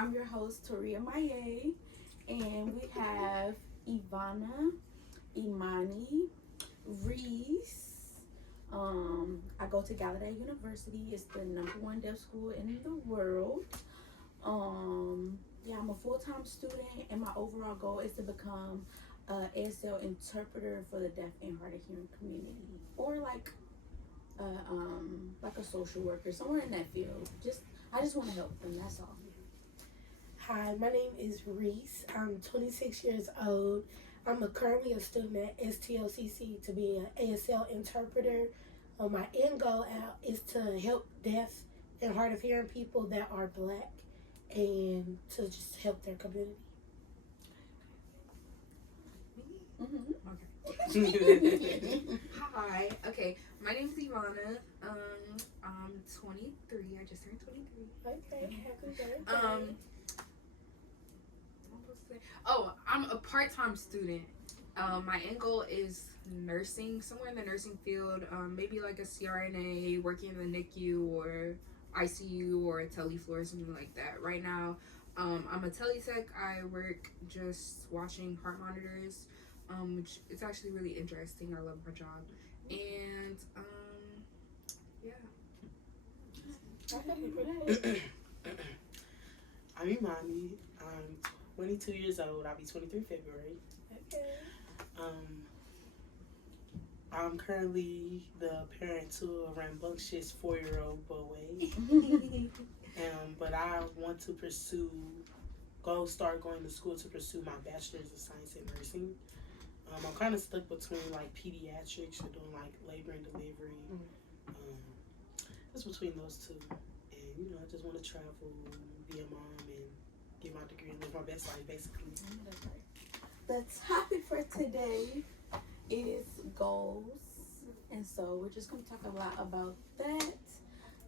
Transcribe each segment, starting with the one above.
I'm your host, Toria Maye, and we have Ivana, Imani, Reese. I go to Gallaudet University. It's the #1 deaf school in the world. Yeah, I'm a full-time student, and my overall goal is to become a ASL interpreter for the deaf and hard of hearing community, or like a social worker, somewhere in that field. I just want to help them. That's all. Hi, my name is Reese. I'm 26 years old. I'm currently a student at STLCC to be an ASL interpreter. My end goal out is to help deaf and hard of hearing people that are Black and to just help their community. Okay. Hi. Okay. My name is Ivana. I'm 23. I just turned 23. Okay, happy birthday. What was I saying? Oh, I'm a part-time student. My end goal is nursing, somewhere in the nursing field. Maybe like a CRNA, working in the NICU or ICU or a telefloor, something like that. Right now, I'm a teletech. I work just watching heart monitors, which is actually really interesting. I love my job. And yeah. I'm Imani. I'm 22 years old. I'll be 23 February. Okay. I'm currently the parent to a rambunctious 4-year-old boy. But I want to start going to school to pursue my bachelor's of science in nursing. I'm kind of stuck between like pediatrics or doing like labor and delivery. Just between those two. And I just want to travel, be a mom, and get my degree and live my best life, basically. The topic for today is goals, and so we're just going to talk a lot about that.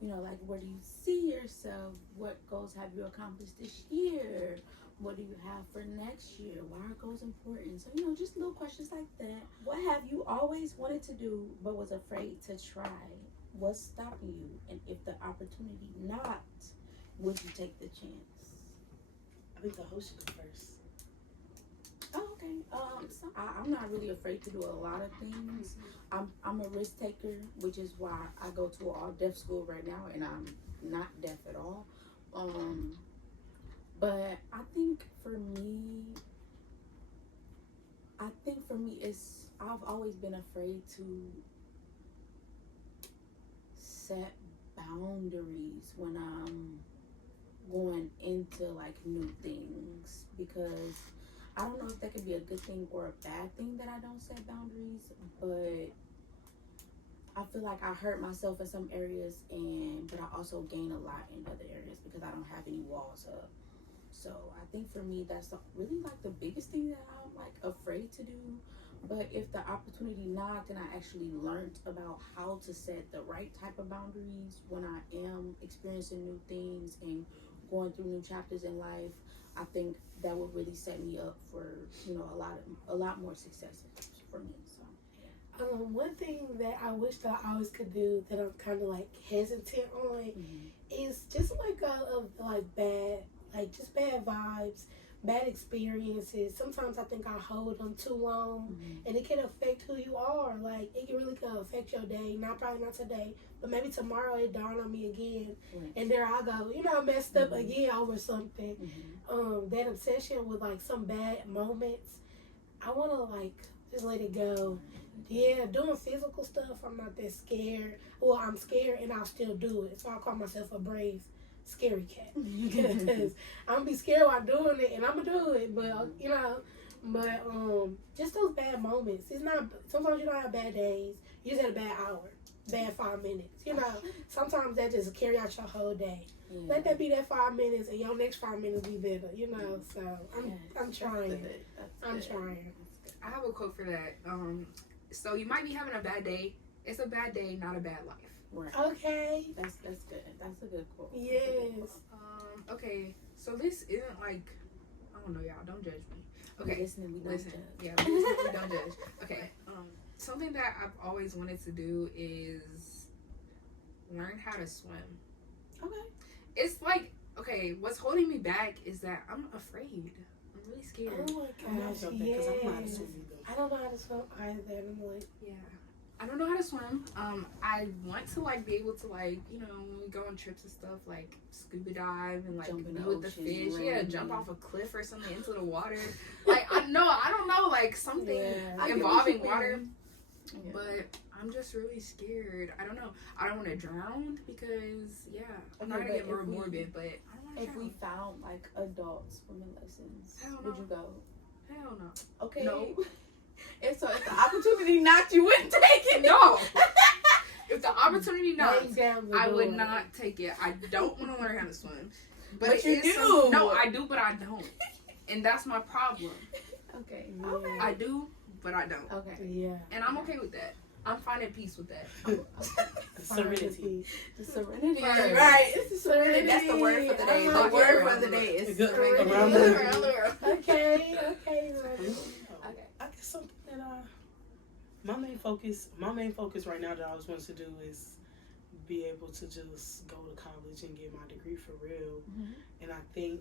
Like, where do you see yourself? What goals have you accomplished this year? What do you have for next year? Why are goals important? So, just little questions like that. What have you always wanted to do but was afraid to try? What's stopping you? And if the opportunity knocked, would you take the chance? I think the host should go first. Oh, okay. So I'm not really afraid to do a lot of things. I'm a risk taker, which is why I go to an all deaf school right now, and I'm not deaf at all. But I think for me, it's I've always been afraid to set boundaries when I'm going into like new things, because I don't know if that could be a good thing or a bad thing that I don't set boundaries, but I feel like I hurt myself in some areas, but I also gain a lot in other areas because I don't have any walls up. So I think for me, that's really like the biggest thing that I'm like afraid to do. But if the opportunity knocked and I actually learned about how to set the right type of boundaries when I am experiencing new things and going through new chapters in life, I think that would really set me up for a lot more success for me. So one thing that I wish that I always could do that I'm kind of like hesitant on is just like bad vibes, bad experiences. Sometimes I think I hold them too long, and it can affect who you are. Like, it can really affect your day. Probably not today, but maybe tomorrow it dawned on me again, and there I go, messed up again over something. That obsession with like some bad moments, I want to like just let it go. Yeah, doing physical stuff, I'm not that scared. Well, I'm scared and I'll still do it. So I call myself a brave scary cat, because I'm gonna be scared while doing it, and I'm gonna do it. But just those bad moments. It's not. Sometimes you don't have bad days. You just had a bad hour, bad 5 minutes. Sometimes that just carry out your whole day. Let that be that 5 minutes, and your next 5 minutes be better. So I'm trying. I'm trying. I have a quote for that. So you might be having a bad day. It's a bad day, not a bad life. Right. Okay. That's good. That's a good quote. Yes. Okay. So this isn't like, I don't know, y'all. Don't judge me. Okay. Listen. Yeah. We don't judge. Okay. Something that I've always wanted to do is learn how to swim. Okay. It's like okay, what's holding me back is that I'm afraid. I'm really scared. Oh my I gosh, felt that because I don't know how to yes. swim either. I don't know how to swim either. And I'm like, Yeah. I don't know how to swim. I want to like be able to like, you know, when we go on trips and stuff, like scuba dive and like Jump in be the with the ocean, fish. Yeah, randomly. jump off a cliff or something into the water. Like I don't know, like something Yeah. I get what involving you mean. water. Yeah. But I'm just really scared. I don't know. I don't want to drown because I'm not Okay, gonna get but more if we- morbid, but I don't want to If we drown. found like adult swimming lessons, Hell would no. you go? Hell no. Okay. No. If the opportunity knocked, you wouldn't take it. No. If the opportunity knocks, hands down the I would door. not take it. I don't want to learn how to swim. But it you is do. No, I do, but I don't. And that's my problem. Okay. Yeah. Okay. I do, but I don't. Okay. Yeah. And I'm okay with that. I'm finding peace with that. Serenity. The serenity. Right. Right. It's the serenity. That's the word for today. I The like word it. for the day is Good. serenity. Around the world. Around the world. Okay. Okay. I guess something that my main focus right now that I always wanted to do is be able to just go to college and get my degree for real. Mhm. And I think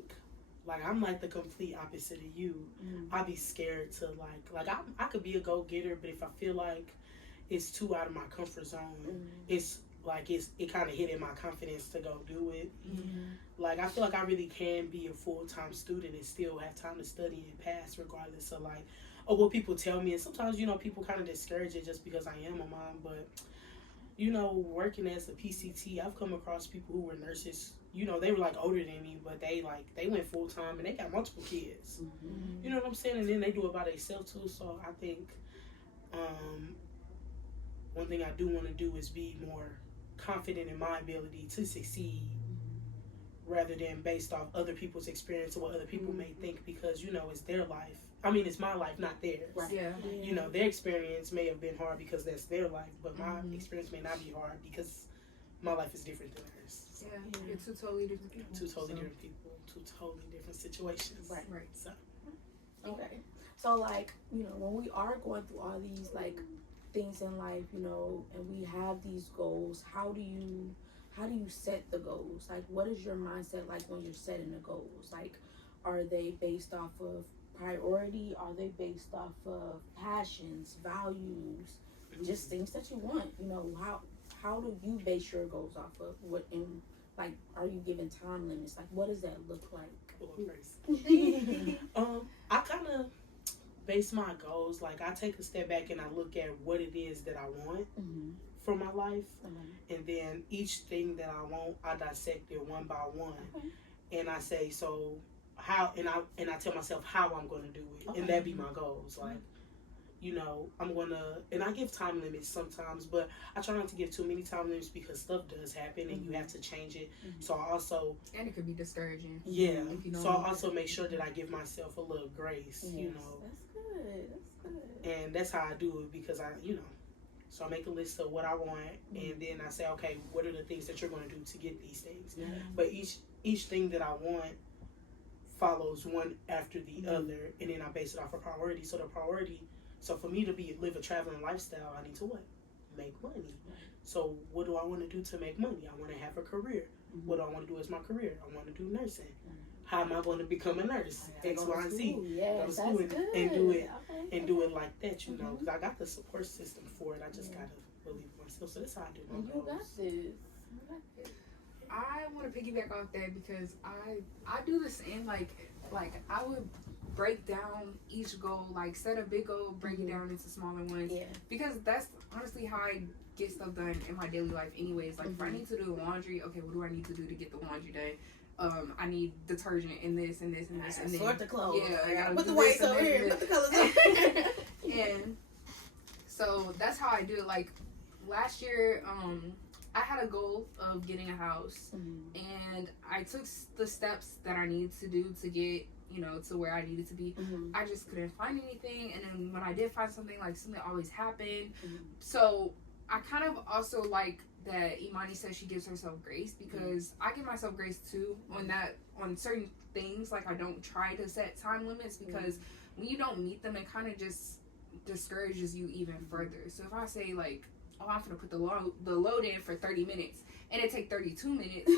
like I'm like the complete opposite of you. I'd be scared to like I could be a go-getter, but if I feel like it's too out of my comfort zone, it's it kind of hitting my confidence to go do it. Like I feel like I really can be a full-time student and still have time to study and pass regardless of like what people tell me. And sometimes, you know, people kind of discourage it just because I am a mom. But, you know, working as a PCT, I've come across people who were nurses. You know, they were like older than me, but they went full-time and they got multiple kids. You know what I'm saying? And then they do it by themselves too. So I think one thing I do want to do is be more confident in my ability to succeed rather than based off other people's experience or what other people may think, because, you know, it's their life. I mean, it's my life, not theirs. Right. Yeah. You know, their experience may have been hard because that's their life, but my experience may not be hard because my life is different than theirs. So, Yeah. You're two totally different people. two totally So, different people, two totally different situations. Right. Right. So, Okay. So like, you know, when we are going through all these like things in life, you know, and we have these goals, how do you set the goals? Like, what is your mindset like when you're setting the goals? Like, are they based off of priority? Are they based off of passions, values, just things that you want? You know, how do you base your goals off of? What, and like, are you given time limits? Like, what does that look like? I kind of base my goals, like I take a step back and I look at what it is that I want for my life, and then each thing that I want, I dissect it one by one, and I say, so how, and I tell myself how I'm going to do it, and that be my goals. Like, you know, I'm gonna, and I give time limits sometimes, but I try not to give too many time limits because stuff does happen and you have to change it. So I also, and it could be discouraging. yeah, If you don't so I know. also make sure that I give myself a little grace, you know, That's good. and that's how I do it, because I, you know, so I make a list of what I want, and then I say, okay, what are the things that you're going to do to get these things? But each thing that I want follows one after the other, and then I base it off of priority. So for me to live a traveling lifestyle, I need to what? Make money. So what do I want to do to make money? I want to have a career. What do I want to do as my career? I want to do nursing. How am I going to become a nurse? X, Y, and Z. Go to school and do it and do it like that, you know, because I got the support system for it. I just gotta believe in myself. So that's how I do my And you goals. got this. I want to piggyback off that because I do the same. Like I would break down each goal, like set a big goal, break it down into smaller ones. Yeah. Because that's honestly how I get stuff done in my daily life. Anyways, like if I need to do laundry, okay, what do I need to do to get the laundry done? I need detergent and this and this and this and then Sort the clothes. yeah, I gotta Put do the whites this and over this here. and Put the colors over here. and so that's how I do it. Like last year, I had a goal of getting a house, and I took the steps that I needed to do to get, you know, to where I needed to be. I just couldn't find anything, and then when I did find something, like something always happened. So I kind of also like that Imani says she gives herself grace, because I give myself grace too on certain things. Like I don't try to set time limits, because when you don't meet them, it kind of just discourages you even further. So if I say like, oh, I'm gonna put the load in for 30 minutes and it take 32 minutes,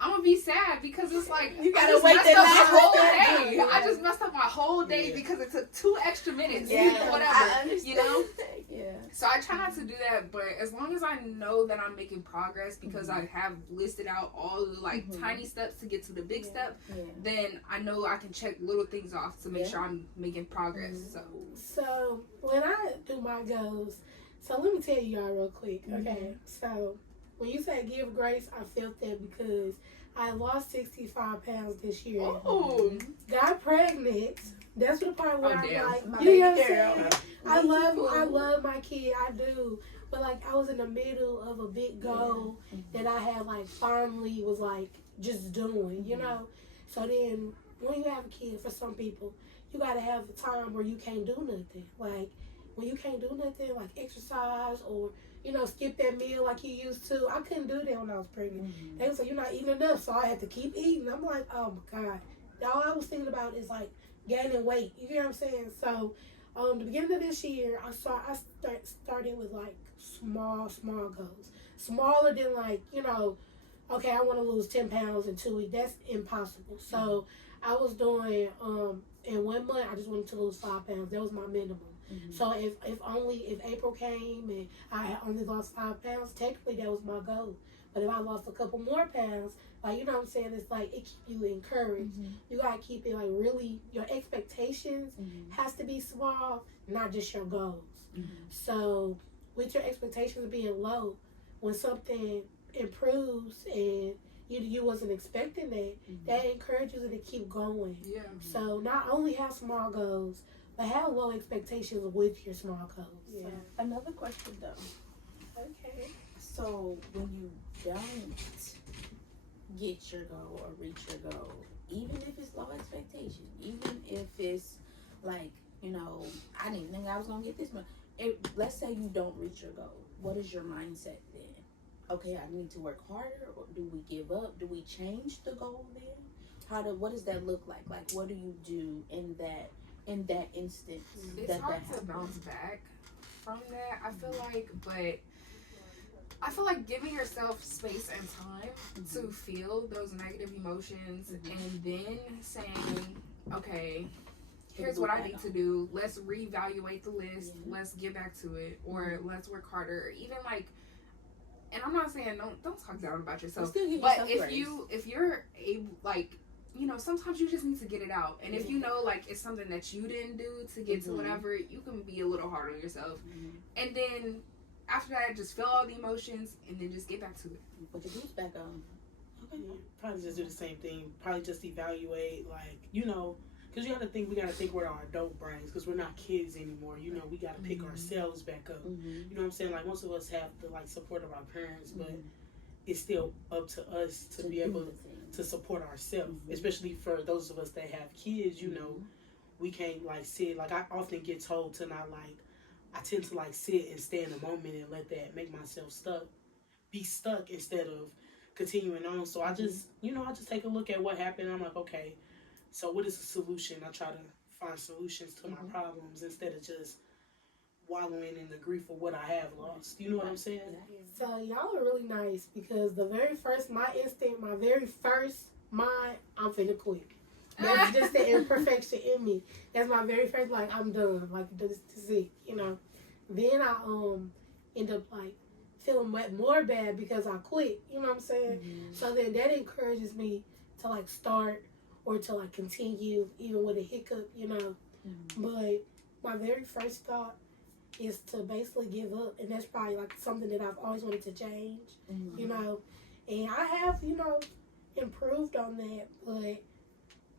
I'm gonna be sad because it's like You I gotta just wait messed that up my last whole step. day. Yeah. I just messed up my whole day Yeah. because it took 2 extra minutes. Yeah, Whatever. I understand. You know? Yeah. So I try not to do that, but as long as I know that I'm making progress because I have listed out all the like tiny steps to get to the big step, then I know I can check little things off to make sure I'm making progress. So when I do my goals, so let me tell you y'all real quick, okay? So when you say give grace, I felt that because I lost 65 pounds this year. Oh, Got pregnant. That's the part where I'm damn. like, My you know baby what I'm girl. saying? I love my kid, I do. But like I was in the middle of a big goal that I had like finally was like just doing, you know? So then when you have a kid, for some people, you gotta have a time where you can't do nothing. Like when you can't do nothing, like exercise or, you know, skip that meal like you used to. I couldn't do that when I was pregnant. They would say, you're not eating enough, so I had to keep eating. I'm like, oh my God. All I was thinking about is like gaining weight. You get what I'm saying? So the beginning of this year, I started with like small goals. Smaller than like, you know, okay, I want to lose 10 pounds in 2 weeks. That's impossible. So I was doing, in 1 month, I just wanted to lose 5 pounds. That was my minimum. So if April came and I had only lost 5 pounds, technically that was my goal. But if I lost a couple more pounds, like, you know what I'm saying, it's like it keep you encouraged. You gotta keep it like really, your expectations has to be small, not just your goals. So with your expectations being low, when something improves and you wasn't expecting that, that encourages you to keep going. yeah. So not only have small goals, but have low expectations with your small goals. Yeah. So, Another question though. okay. So when you don't get your goal or reach your goal, even if it's low expectation, even if it's like, you know, I didn't think I was gonna get this much. Let's say you don't reach your goal. What is your mindset then? Okay, I need to work harder, or do we give up? Do we change the goal then? What does that look like? Like, what do you do in that instance? It's hard to bounce back from that, I feel like, but I feel like giving yourself space and time to feel those negative emotions and then saying, okay, here's what I need to do. Let's reevaluate the list. Let's get back to it, or let's work harder. Even like, and I'm not saying don't talk down about yourself, but if you're able, like, you know, sometimes you just need to get it out. And if you know, like, it's something that you didn't do to get to whatever, you can be a little hard on yourself. And then after that, just feel all the emotions and then just get back to it. Put your boots back on. Okay. Probably just do the same thing. Probably just evaluate, like, you know, because we got to think with our adult brains, because we're not kids anymore. You know, we got to pick ourselves back up. You know what I'm saying? Like, most of us have the, like, support of our parents, but it's still up to us to be able to support ourselves, especially for those of us that have kids. You know, we can't, like, sit, like, I often get told to not, like, I tend to, like, sit and stay in the moment and let that make myself be stuck instead of continuing on. So I just, you know, I just take a look at what happened. I'm like, okay, so what is the solution? I try to find solutions to my problems instead of just wallowing in the grief of what I have lost. You know what I'm saying? So y'all are really nice because my very first mind, I'm finna quit. That's just the imperfection in me. That's my very first, like, I'm done. Like, this is it, you know. Then I end up, like, feeling more bad because I quit, you know what I'm saying? So then that encourages me to, like, start or to, like, continue even with a hiccup, you know. But my very first thought is to basically give up, and that's probably, like, something that I've always wanted to change, you know. And I have, you know, improved on that, but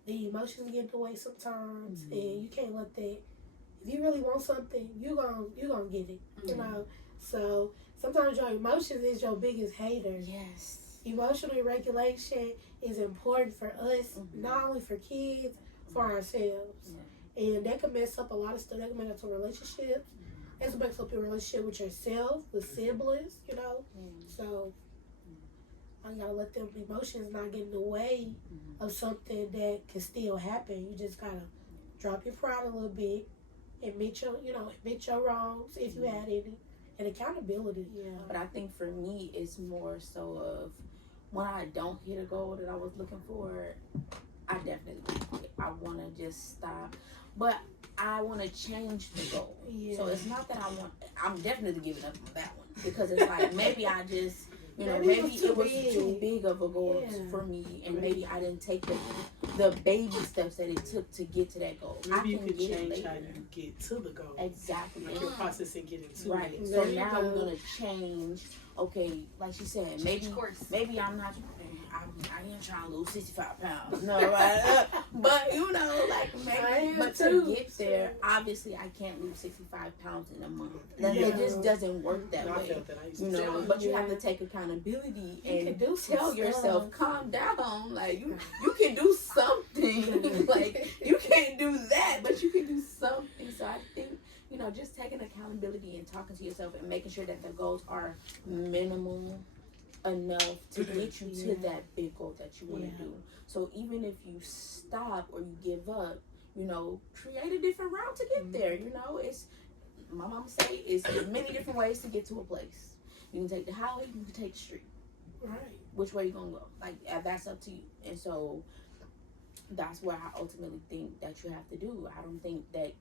the emotions get in the way sometimes, and you can't let that. If you really want something, you gonna get it, you know. So sometimes your emotions is your biggest hater. Yes. Emotional regulation is important for us, not only for kids, for ourselves. And that can mess up a lot of stuff. That can mess up some relationships. That can mess up your relationship with yourself, with siblings, you know. So I gotta let them emotions not get in the way of something that can still happen. You just gotta drop your pride a little bit, admit your wrongs if you had any, and accountability. But I think for me, it's more so of when I don't hit a goal that I was looking for, I definitely quit. I want to just stop, but I want to change the goal. Yeah. So it's not that I'm definitely giving up on that one, because it's like maybe I just, maybe Maybe it was too big of a goal Yeah. for me, and maybe I didn't take the baby steps that it took to get to that goal. Maybe I you can could get it change later. how you get to the goal. Exactly. Like your process in getting to Right. it. So There you now go. we're gonna change. Okay, like she said, maybe I'm not. I ain't trying to lose 65 pounds. No, right? But like maybe. But to get there, obviously, I can't lose 65 pounds in a month. It just doesn't work that I way. felt that. I used to But you have to take accountability and do tell some yourself, stuff. calm down. Like you can do something. Like you can't do that, but you can do something. So I think, just taking accountability and talking to yourself and making sure that the goals are minimal enough to get you to that big goal that you want to do. So even if you stop or you give up, create a different route to get there. It's, my mama say, it's many different ways to get to a place. You can take the highway, you can take the street. Right. Which way you gonna go? Like, that's up to you. And so that's what I ultimately think that you have to do. I don't think that,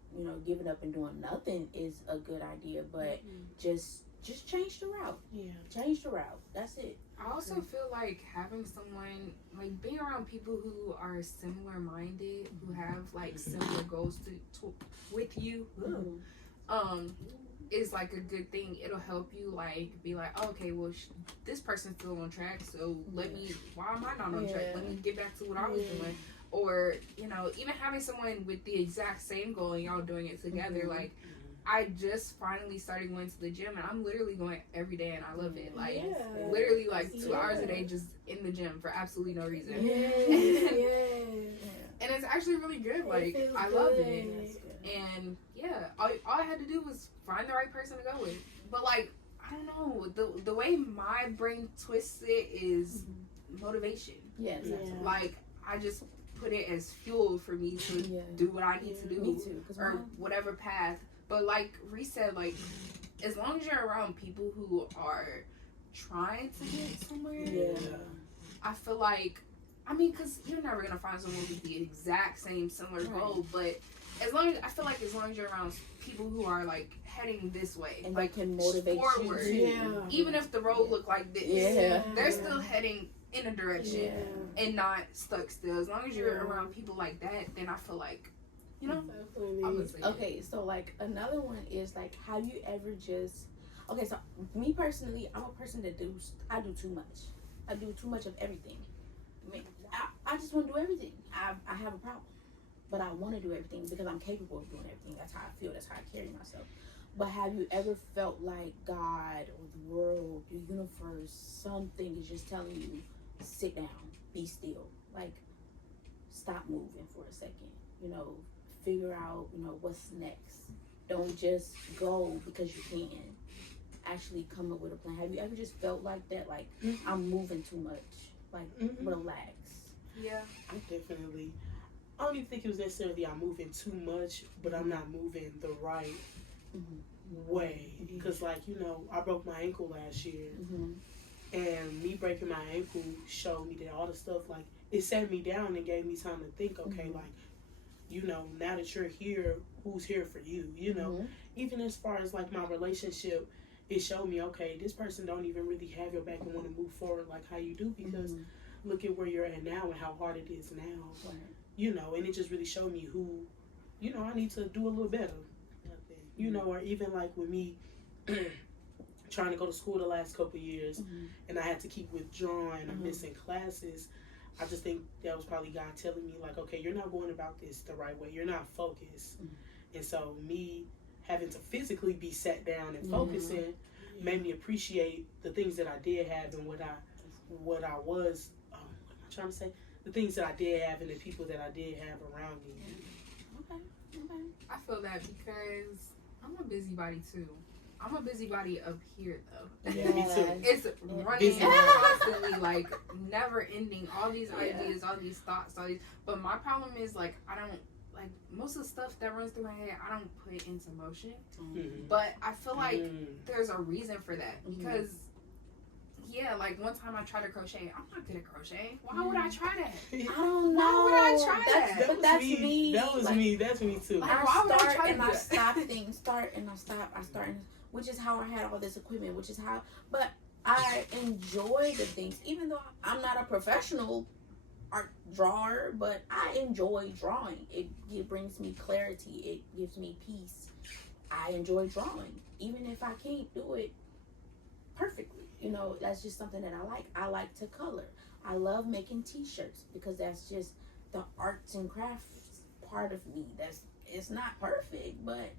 giving up and doing nothing is a good idea, but just change the route. Yeah. Change the route. That's it. I also feel like having someone, like being around people who are similar minded, who have like similar goals to with you, is like a good thing. It'll help you like be like, oh, okay, well this person's still on track, so why am I not on track? Let me get back to what I was doing. Or, even having someone with the exact same goal and y'all doing it together, like I just finally started going to the gym, and I'm literally going every day, and I love it. Like, literally, like 2 hours a day just in the gym for absolutely no reason. And it's actually really good. Like, I love it. And, all I had to do was find the right person to go with. But, like, I don't know. The way my brain twists it is motivation. Yes. Like, I just put it as fuel for me to do what I need to do. Me too. Or whatever path. But like Reese said, like, as long as you're around people who are trying to get somewhere, I feel like, because you're never going to find someone with the exact same similar goal, but as long as you're around people who are like heading this way, and like can motivate forward, you, even if the road look like this, they're still heading in a direction and not stuck still. As long as you're around people like that, then I feel like, okay, so like another one is like, have you ever just, okay, so me personally, I'm a person that I do too much. I do too much of everything. I just want to do everything. I have a problem, but I want to do everything because I'm capable of doing everything. That's how I feel. That's how I carry myself. But have you ever felt like God or the world, the universe, something is just telling you, sit down, be still, like stop moving for a second, figure out, what's next. Don't just go because you can. Actually come up with a plan. Have you ever just felt like that? Like, I'm moving too much. Like, relax. Yeah. I definitely. I don't even think it was necessarily I'm moving too much, but I'm not moving the right way. Because, like, I broke my ankle last year. And me breaking my ankle showed me that all the stuff, like, it set me down and gave me time to think, okay, like, now that you're here, who's here for you? Even as far as like my relationship, it showed me, okay, this person don't even really have your back and want to move forward like how you do, because look at where you're at now and how hard it is now. And it just really showed me who, I need to do a little better. Or even like with me trying to go to school the last couple of years, and I had to keep withdrawing and missing classes. I just think that was probably God telling me, like, okay, you're not going about this the right way. You're not focused. And so me having to physically be sat down and focusing made me appreciate the things that I did have and what I was, what am I trying to say? The things that I did have and the people that I did have around me. Okay. I feel that because I'm a busybody too. I'm a busybody up here though. Yeah. Me too. It's running constantly, like never ending. All these ideas, all these thoughts, all these. But my problem is like I don't like most of the stuff that runs through my head. I don't put it into motion. But I feel like there's a reason for that because yeah, like one time I tried to crochet. I'm not good at crocheting. Why would I try that? I don't know. Why would I try that? But that's me. That was like, me. That's me too. Like, I why would I start try to and do I that? stop things. I start, which is how I had all this equipment. Which is how, but I enjoy the things, even though I'm not a professional art drawer. But I enjoy drawing. It brings me clarity. It gives me peace. I enjoy drawing, even if I can't do it perfectly. You know, that's just something that I like. I like to color. I love making T-shirts because that's just the arts and crafts part of me. It's not perfect, but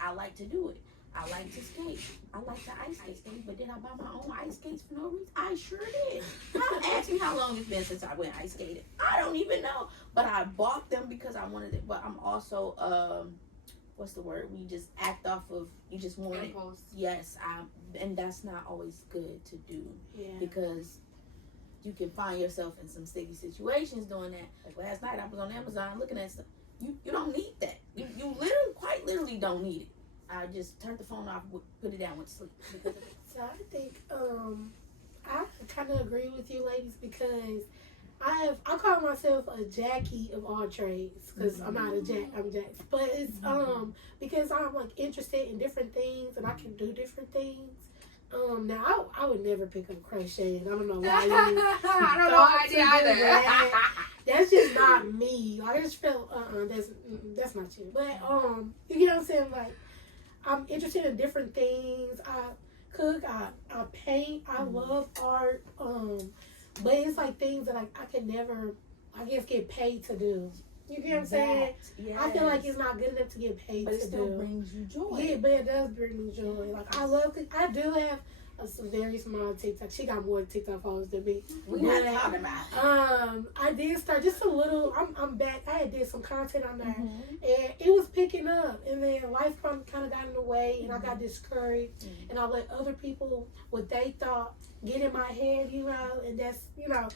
I like to do it. I like to skate. I like to ice skate. But did I buy my own ice skates for no reason? I sure did. Don't ask me how long it's been since I went ice skating. I don't even know. But I bought them because I wanted it. But I'm also what's the word? When you just act off of, you just want it. Impulse. Yes, and that's not always good to do because you can find yourself in some sticky situations doing that. Like last night, I was on Amazon looking at stuff. You don't need that. You literally, quite literally, don't need it. I just turned the phone off, put it down, went to sleep. Because of it. So I think I kind of agree with you, ladies, because I call myself a Jackie of all trades because I'm not a Jack, I'm Jack. But it's because I'm like interested in different things and I can do different things. Now I would never pick up crocheting. I don't know why. I don't know I did either. That's just not me. Like, I just feel that's not you. But you get what I'm saying? Like, I'm interested in different things. I cook. I paint. I love art. But it's like things that I can never, I guess, get paid to do. You get what I'm saying? Yes. I feel like it's not good enough to get paid But it to still do. brings you joy. Yeah, but it does bring me joy. Like, I love, I do have a very small TikTok. She got more TikTok followers than me. We're not talking about it. I did start just a little. I'm back. I had did some content on there, Mm-hmm. and it was picking up. And then life kind of got in the way, and I got discouraged. And I let other people what they thought get in my head, you know. And that's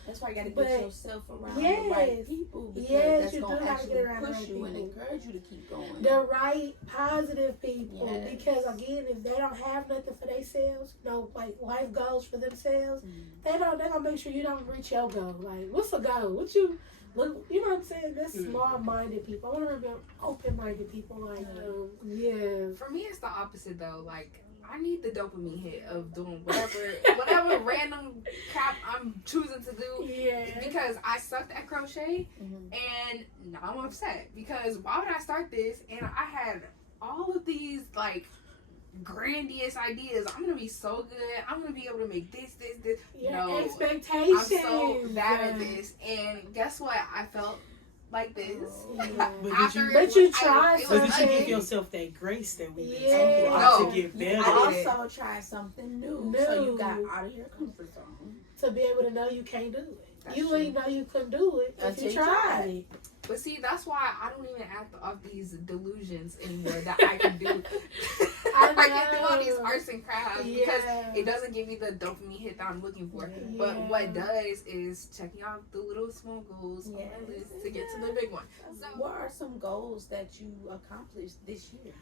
That's why you got to but- get yourself around Yes. the right people because Yes, that's you going do to have to get actually around the push right you and people. encourage you to keep going. the right positive people. Yes. Because again, if they don't have nothing for themselves, no like life goals for themselves, they're gonna make sure you don't reach your goal. Like, what's a goal? What you look? You know what I'm saying? That's small-minded people. I want to remember open-minded people. Like, yeah. For me, it's the opposite though. Like, I need the dopamine hit of doing whatever random crap I'm choosing to do. Yeah. Because I sucked at crochet Mm-hmm. and now I'm upset because why would I start this and I had all of these like grandiose ideas. I'm gonna be so good. I'm gonna be able to make this. Yeah, No, expectations. I'm so bad at this. And guess what? I felt like this. Yeah. But you tried it So was did you give ugly. yourself that grace that we've been Yeah. talking about No. to get better? I I did. also tried something new, so you got out of your comfort zone. To be able to know you can't do it. That's You true. ain't know you couldn't do it Until if you you tried tried. it. But see, that's why I don't even act off these delusions anymore that I can do. I can do all these arts and crafts because it doesn't give me the dopamine hit that I'm looking for. But what does is checking out the little small goals on my list to get to the big one. So, What are some goals that you accomplished this year?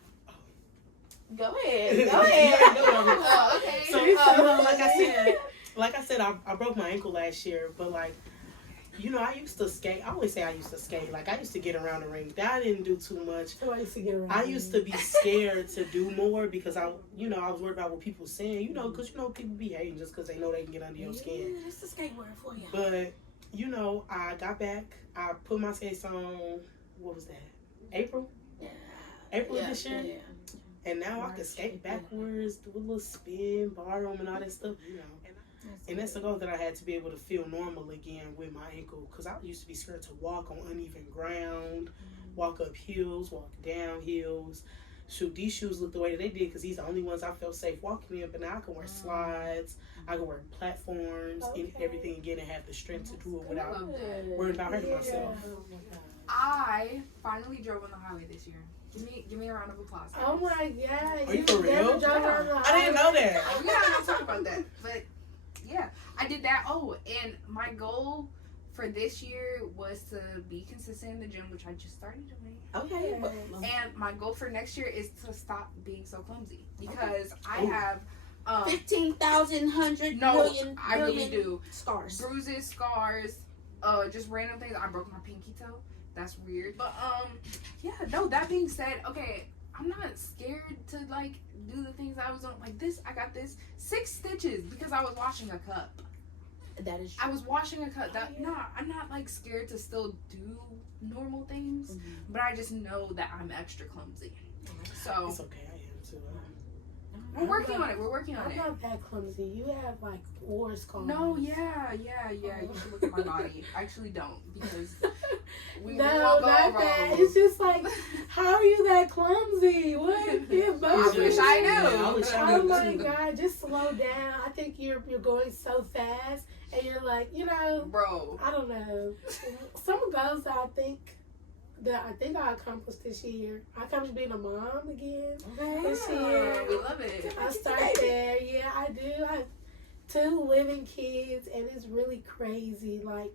Go ahead. Go ahead. oh, okay. So, like I said, I broke my ankle last year, but like, you know, I used to skate. I always say I used to skate. Like, I used to get around the ring. That didn't do too much. I used to get around. I used to be scared to do more because I was worried about what people saying, because people be hating just because they know they can get under your skin. It's the skate word for you. But, I got back. I put my skates on, what was that? April of this year. Yeah. And now I can skate backwards, do a little spin, bar 'em and all that stuff, And that's the goal that I had to be able to feel normal again with my ankle. Because I used to be scared to walk on uneven ground, walk up hills, walk down hills. Shoot, these shoes look the way that they did because these are the only ones I felt safe walking in. But now I can wear slides, I can wear platforms and everything again and have the strength to do it without worrying about hurting myself. I finally drove on the highway this year. Give me a round of applause. Oh my God. Are you for real? I didn't know that. We gotta talk about that. But yeah, I did that. Oh, and my goal for this year was to be consistent in the gym, which I just started doing. Okay. And my goal for next year is to stop being so clumsy because I have 15,000, No, million, I really do. scars. Bruises, scars, just random things. I broke my pinky toe. That's weird. But yeah. No. That being said, okay, I'm not scared to like do the things I was doing. Like this, I got this 6 stitches because I was washing a cup. That is true. I was washing a cup. No, I'm not like scared to still do normal things, but I just know that I'm extra clumsy. So It's okay. I am too. we're working on it. We're working on I'm it. not that clumsy. You have like war scars. No, yeah. You should look at my body. I actually don't because we No, won't go not over that. all It's just like, how are you that clumsy? What? Yeah, I wish I knew. Yeah, I wish I Oh knew my too. God, just slow down. I think you're going so fast, and you're like, Bro. I don't know. Some goals that I think I accomplished this year. I accomplished being a mom again. This year. We love it. I start there. Yeah, I do. I have 2 living kids, and it's really crazy. Like,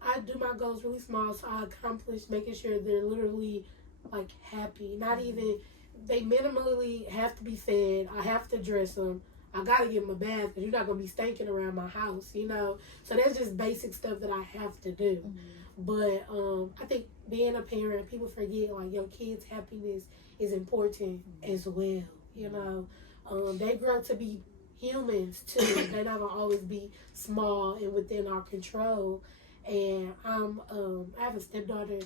I do my goals really small, so I accomplish making sure they're literally like happy. Not even, they minimally have to be fed. I have to dress them. I gotta give them a bath because you're not gonna be stinking around my house, So that's just basic stuff that I have to do. But I think being a parent, people forget like your kids' happiness is important as well. They grow to be humans too. They're not gonna always be small and within our control. And I have a stepdaughter,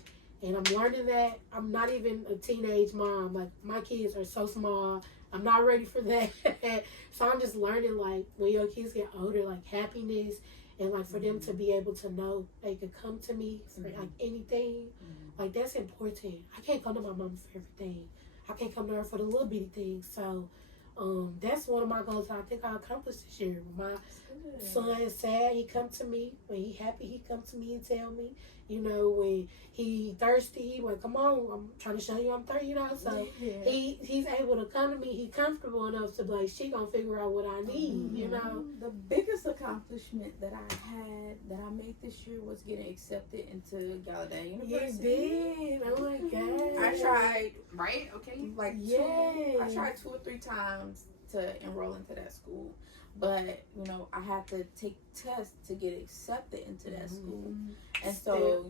and I'm learning that I'm not even a teenage mom. Like my kids are so small. I'm not ready for that. So I'm just learning like when your kids get older, like happiness. And like for them to be able to know they could come to me for like anything, like that's important. I can't come to my mom for everything. I can't come to her for the little bitty things. So that's one of my goals I think I accomplished this year. My son is sad, he come to me. When he happy, he come to me and tell me. When he thirsty, he like, come on, I'm trying to show you I'm thirsty, So he's able to come to me. He comfortable enough to be like, she gonna figure out what I need, The biggest accomplishment that I made this year was getting accepted into Gallaudet University. You did. Oh my God. I tried, Right? Okay. like I tried 2 or 3 times to enroll into that school. But, I had to take tests to get accepted into that school. And so,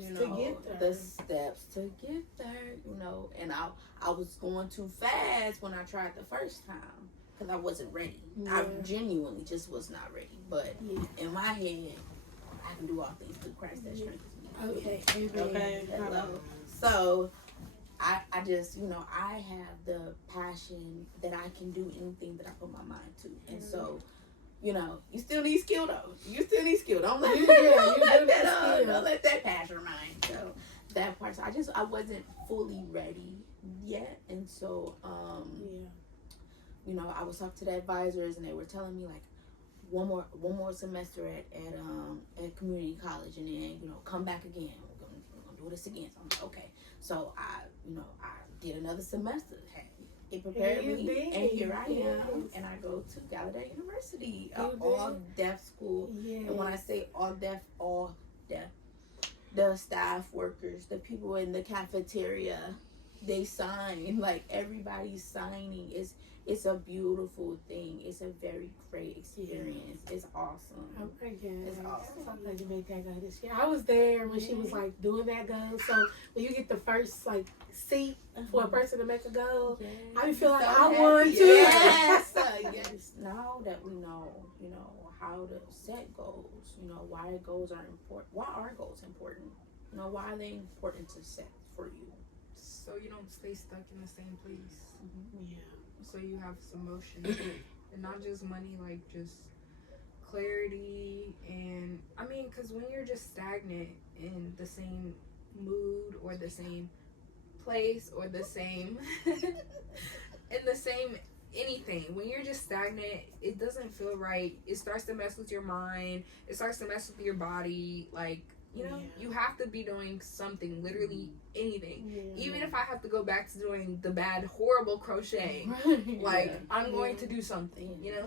the steps to get there, and I was going too fast when I tried the first time because I wasn't ready. Yeah. I genuinely just was not ready. But in my head, I can do all things through Christ that strengthens me. Okay. Hello. So, I just, I have the passion that I can do anything that I put my mind to. And so, you still need skill though. You still need skill. Don't let don't let that pass your mind. So that part. So I wasn't fully ready yet, and so I was talking to the advisors, and they were telling me like one more semester at community college, and then come back again. We're gonna do this again. So I'm like, okay. So I did another semester. It prepared me, and here I am, and I go to Gallaudet University, all deaf school. Yeah. And when I say all deaf, the staff workers, the people in the cafeteria, they sign. Like everybody's signing. It's a beautiful thing. It's a very great experience. It's awesome. Oh my God. It's awesome. I'm so glad you made that go this year. I was there when she was like doing that go. So when you get the first like seat for a person to make a goal, I feel like I won too. Yes. Yes. Now that we know, how to set goals, why goals are important. Why are goals important? Why are they important to set for you? So you don't stay stuck in the same place. Yeah. So you have some motion and not just money, like just clarity. And I mean, because when you're just stagnant in the same mood or the same place or the same in the same anything, when you're just stagnant, it doesn't feel right. It starts to mess with your mind. It starts to mess with your body. Like, you have to be doing something, literally anything. Yeah. Even if I have to go back to doing the bad, horrible crochet, like, I'm going to do something, So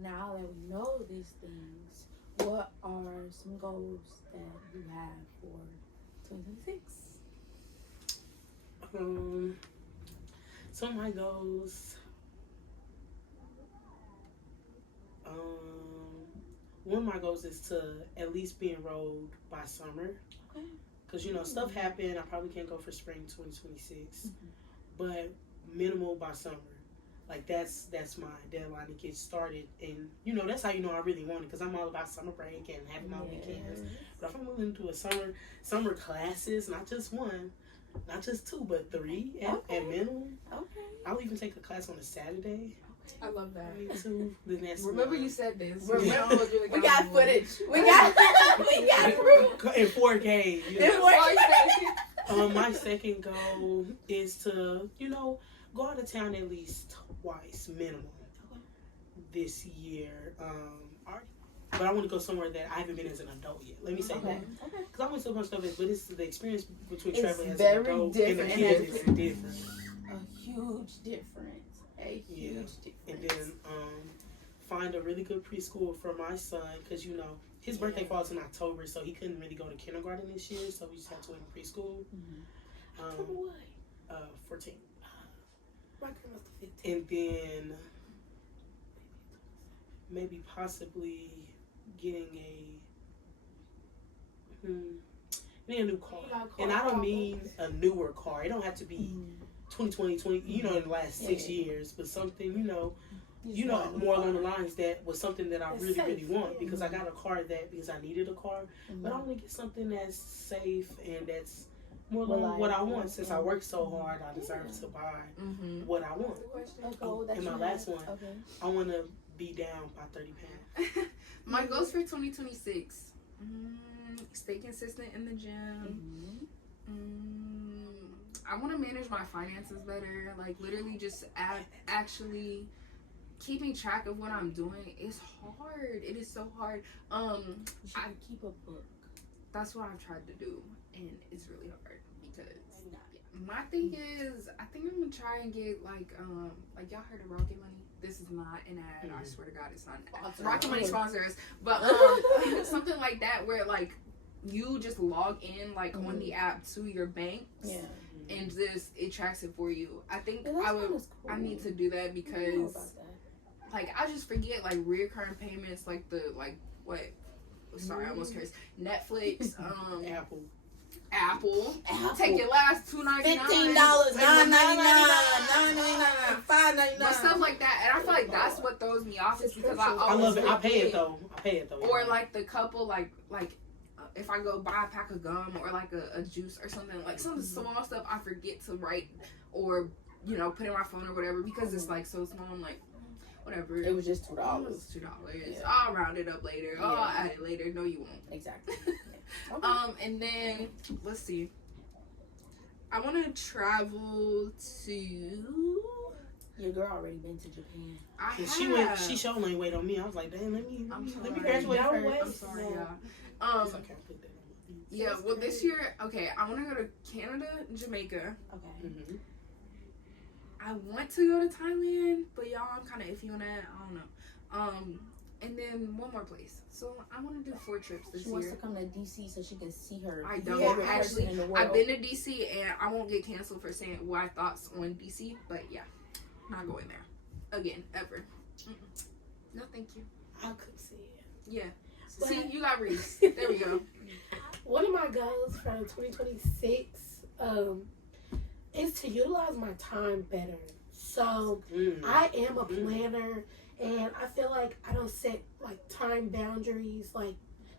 now that we know these things, what are some goals that you have for 2026? So my goals, one of my goals is to at least be enrolled by summer. Okay. Because, stuff happened. I probably can't go for spring 2026. But minimal by summer. Like, that's my deadline to get started. And, that's how I really want it. Because I'm all about summer break and having my weekends. But if I'm moving into a summer classes, not just one, not just two, but three at minimum. Okay. I'll even take a class on a Saturday. I love that. Me too. Then that's Remember you said this. We got footage. We got proof. In 4K. In My second goal is to, go out of town at least twice minimum this year. But I want to go somewhere that I haven't been as an adult yet. Let me say that. Because I went so much stuff, but it's the experience between traveling as an adult and a kid is different. A huge difference. And then find a really good preschool for my son because his birthday falls in October, so he couldn't really go to kindergarten this year, so we just had to wait in preschool. 14. My grandma's 15. And then maybe possibly getting a new car. And I don't mean a newer car. It don't have to be 2020, in the last 6 years, but something, more along the lines that was something that I really, really want because I got a car because I needed a car, but I want to get something that's safe and that's more along what I want. Since I worked so hard, I deserve to buy what I want. And my last one, I want to be down by 30 pounds. My goals for 2026, stay consistent in the gym. I want to manage my finances better. Like, literally just actually keeping track of what I'm doing is hard. It is so hard. You should keep a book. That's what I've tried to do, and it's really hard because my thing is, I think I'm gonna try and get like y'all heard of Rocket Money? This is not an ad. I swear to God, it's not an ad. Rocket Money sponsors, but something like that where like you just log in like on the app to your banks. Yeah. And it tracks it for you. I think I need to do that because like I just forget like reoccurring payments like sorry, I almost cursed. Netflix, Apple. Take your last $2.99, $15, $9.99, $5.99, but stuff like that. And I feel like that's what throws me off is because I love it. I pay it though. Or like the couple like if I go buy a pack of gum or like a juice or something, like some small stuff I forget to write or put in my phone or whatever because it's like so small. I'm like, whatever. It was just $2. It was $2. Yeah. I'll round it up later. Yeah. I'll add it later. No, you won't. Exactly. And then let's see. I want to travel to. Your girl already been to Japan. She showed me wait on me. I was like, damn, let me graduate first. I'm sorry, yeah. Well, this year, okay, I want to go to Canada and Jamaica. Okay. I want to go to Thailand, but y'all, I'm kind of iffy on that. I don't know. And then one more place. So I want to do 4 trips this year. She wants to come to DC so she can see her. I don't actually. I've been to DC and I won't get canceled for saying my thoughts on DC, but yeah, not going there again ever. No, thank you. I could see it. Yeah. See, you got Reese. There we go. One of my goals for 2026 is to utilize my time better. So I am a planner, and I feel like I don't set like time boundaries. Like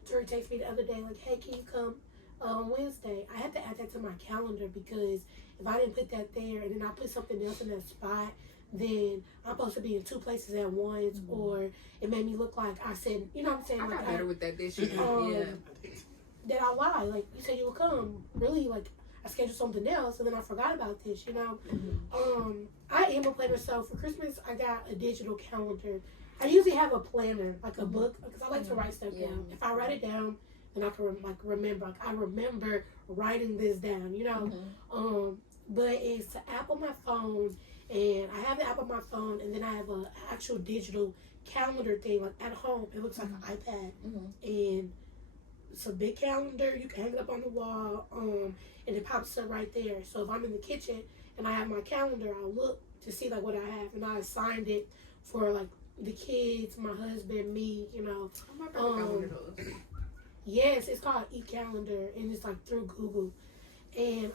Tori texted me the other day, like, "Hey, can you come on Wednesday?" I had to add that to my calendar because if I didn't put that there and then I put something else in that spot, then I'm supposed to be in 2 places at once, or it made me look like I said, you know what I'm saying? I got better with that this year. That I lied. Like, you said you would come. Really, like, I scheduled something else, and then I forgot about this, I am a planner, so for Christmas, I got a digital calendar. I usually have a planner, like a book, because I like to write stuff down. If I write it down, then I can, remember. Like, I remember writing this down, But it's the app on my phone, and I have the app on my phone, and then I have an actual digital calendar thing, like, at home. It looks like an iPad, and it's a big calendar. You can hang it up on the wall, and it pops up right there. So if I'm in the kitchen and I have my calendar, I'll look to see like what I have, and I assigned it for like the kids, my husband, me, you know. My brother got one of those. Yes, it's called eCalendar, and it's like through Google. And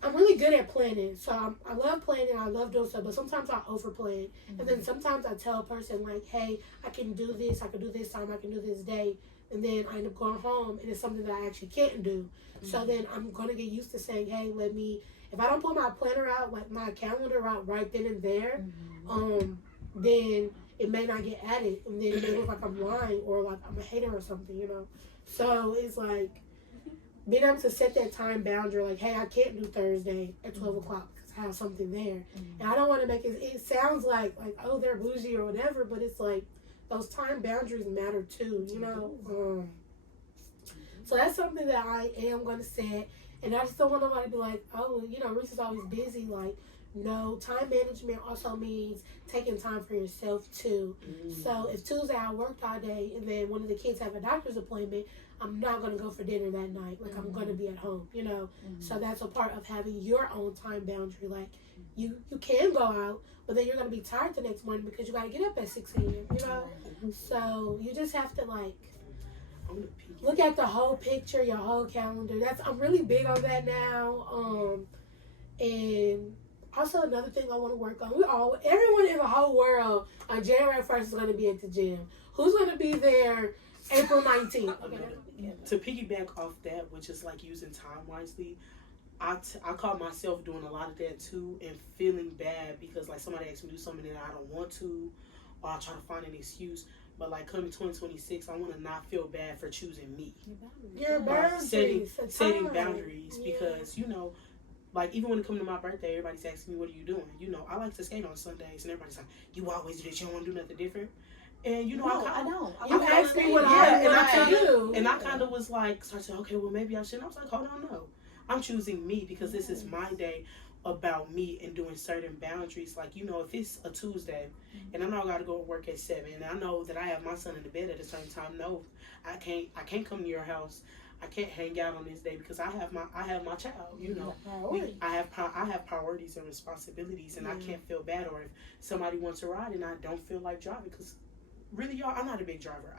I'm really good at planning. So I love planning. I love doing stuff, but sometimes I overplan. And then sometimes I tell a person, like, hey, I can do this. I can do this time. I can do this day. And then I end up going home, and it's something that I actually can't do. So then I'm going to get used to saying, hey, if I don't put my planner out, like my calendar out right then and there, then it may not get added. And then it may look like I'm lying or like I'm a hater or something, you know. So it's like being able to set that time boundary, like, hey, I can't do Thursday at 12 o'clock because I have something there. And I don't want to make it sounds like, oh, they're bougie or whatever, but it's like those time boundaries matter too, you know. So that's something that I am going to set. And I just don't want nobody to be like, oh, you know, Reese is always busy. Like, no, time management also means taking time for yourself too. So if Tuesday I worked all day and then one of the kids have a doctor's appointment, I'm not going to go for dinner that night. Like, I'm going to be at home, you know. So that's a part of having your own time boundary. Like, you can go out, but then you're going to be tired the next morning because you got to get up at 6 a.m., you know. So you just have to, like, look at the whole picture, your whole calendar. I'm really big on that now. And also another thing I want to work on. Everyone in the whole world on January 1st is going to be at the gym. Who's going to be there April 19th? Okay. To piggyback off that, which is like using time wisely, I caught myself doing a lot of that too and feeling bad because like somebody asked me to do something that I don't want to, or I try to find an excuse. But like coming 2026, I want to not feel bad for choosing me. Your boundaries. Setting boundaries because, you know, like even when it comes to my birthday, everybody's asking me, what are you doing? You know, I like to skate on Sundays and everybody's like, you always do this, you don't want to do nothing different. And you know, I don't. You asked me what I want to do. And I kind of was like, started saying, okay, well maybe I shouldn't. I was like, hold on, no. I'm choosing me because this is my day about me and doing certain boundaries. Like, you know, if it's a Tuesday and I know I got to go to work at 7 and I know that I have my son in the bed at a certain time, no, I can't come to your house. I can't hang out on this day because I have my child, you know. I have priorities and responsibilities and I can't feel bad. Or if somebody wants to ride and I don't feel like driving, because really, y'all, I'm not a big driver.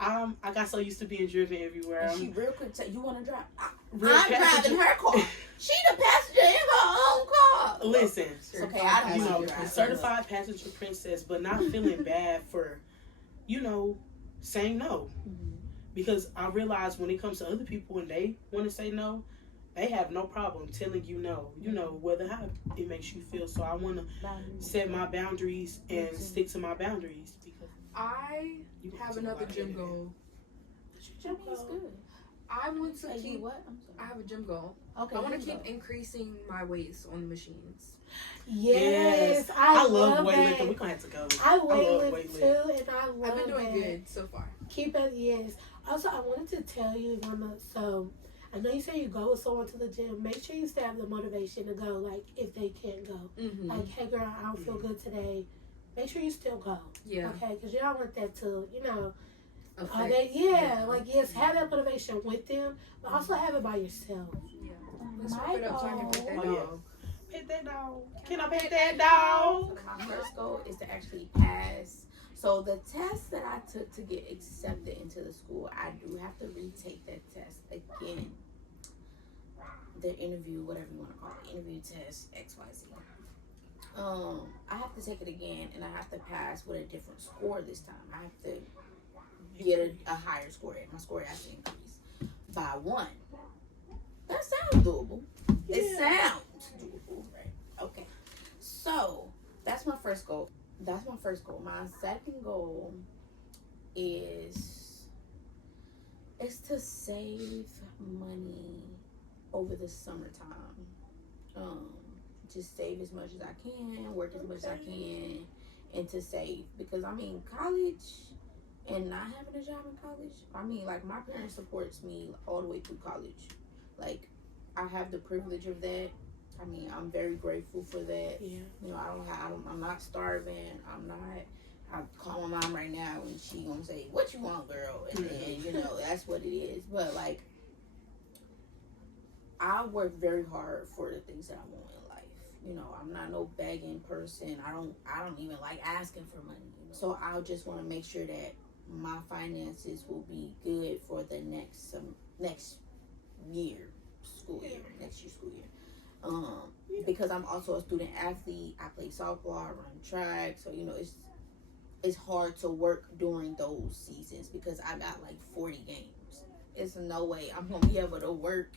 I got so used to being driven everywhere. And she real quick say, you want to drive? I'm passenger. driving her car. She the passenger in her own car. Listen, It's okay, I don't you want know, to drive. certified passenger princess, but not feeling bad for, you know, saying no. Because I realize when it comes to other people and they want to say no, they have no problem telling you no. You know, whether how it makes you feel. So I want to set my boundaries and stick to my boundaries. Because I have another gym goal. Gym is good. I want to keep. What? I'm sorry. I have a gym goal. Okay. I want to keep increasing my weights on the machines. Yes, I love weightlifting. that. We're gonna have to go. I weightlift too, and I love I've been doing that. good so far. Keep it, yes. Also, I wanted to tell you, Mama, so I know you say you go with someone to the gym. Make sure you still have the motivation to go, like, if they can't go. Like, hey, girl, I don't feel good today. Make sure you still go. Yeah. Okay? Because you don't want that to, you know, Affect. yes, have that motivation with them, but also have it by yourself. Yeah. Let's wrap it up so I can pet that Oh, yeah. dog. Pet that dog. Can I pet that dog? My first goal is to actually pass. So the test that I took to get accepted into the school, I do have to retake that test again. The interview, whatever you want to call it, interview test, XYZ. I have to take it again, and I have to pass with a different score this time. I have to get a higher score. My score has to increase by 1. That sounds doable. Yeah. It sounds doable, right? Okay. So that's my first goal. My second goal is to save money over the summertime. Just save as much as I can, work as much as I can, and to save. Because I mean, college and not having a job in college, I mean, like, my parents supports me all the way through college. Like, I have the privilege of that. I mean, I'm very grateful for that. Yeah. You know, I'm not starving. I call my mom right now and she gonna say, what you want, girl? And then, you know, that's what it is. But, like, I work very hard for the things that I want in life. I'm not no begging person. I don't even like asking for money. So I just want to make sure that my finances will be good for the next year school year, next year school year. Because I'm also a student athlete. I play softball, I run track, so it's hard to work during those seasons because I got like 40 games. It's no way I'm gonna be able to work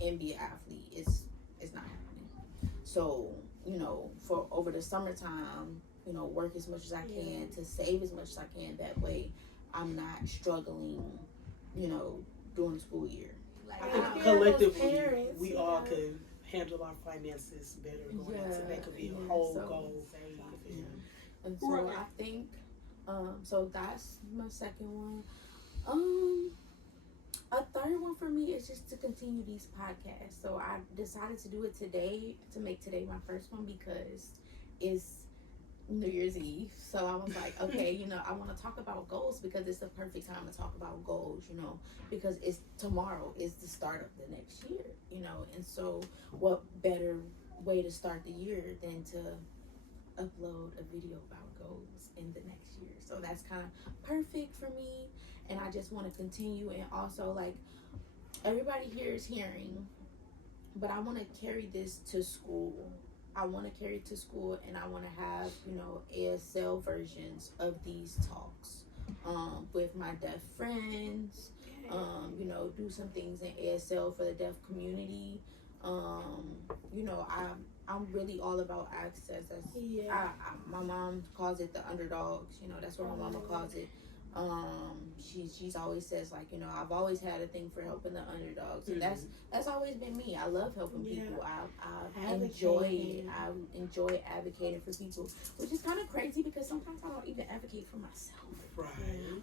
and be an athlete. It's not happening. So, for over the summertime, work as much as I can to save as much as I can. That way I'm not struggling, during the school year. I think collectively we all can handle our finances better going into that. Could be a whole goal. And so I think, so that's my second one. A third one for me is just to continue these podcasts. So I decided to do it today, to make today my first one because it's New Year's Eve. So I was like, okay, I want to talk about goals because it's the perfect time to talk about goals, because it's tomorrow is the start of the next year, and so what better way to start the year than to upload a video about goals in the next year. So that's kind of perfect for me, and I just want to continue. And also, like, everybody here is hearing, but I want to carry this to school. I want to carry it to school, and I want to have ASL versions of these talks with my deaf friends. Do some things in ASL for the deaf community. I'm really all about access. My mom calls it the underdogs. That's what my mama calls it. She's always says, like, I've always had a thing for helping the underdogs, and that's always been me. I love helping people. I enjoy it. I enjoy advocating for people, which is kind of crazy because sometimes I don't even advocate for myself. Right.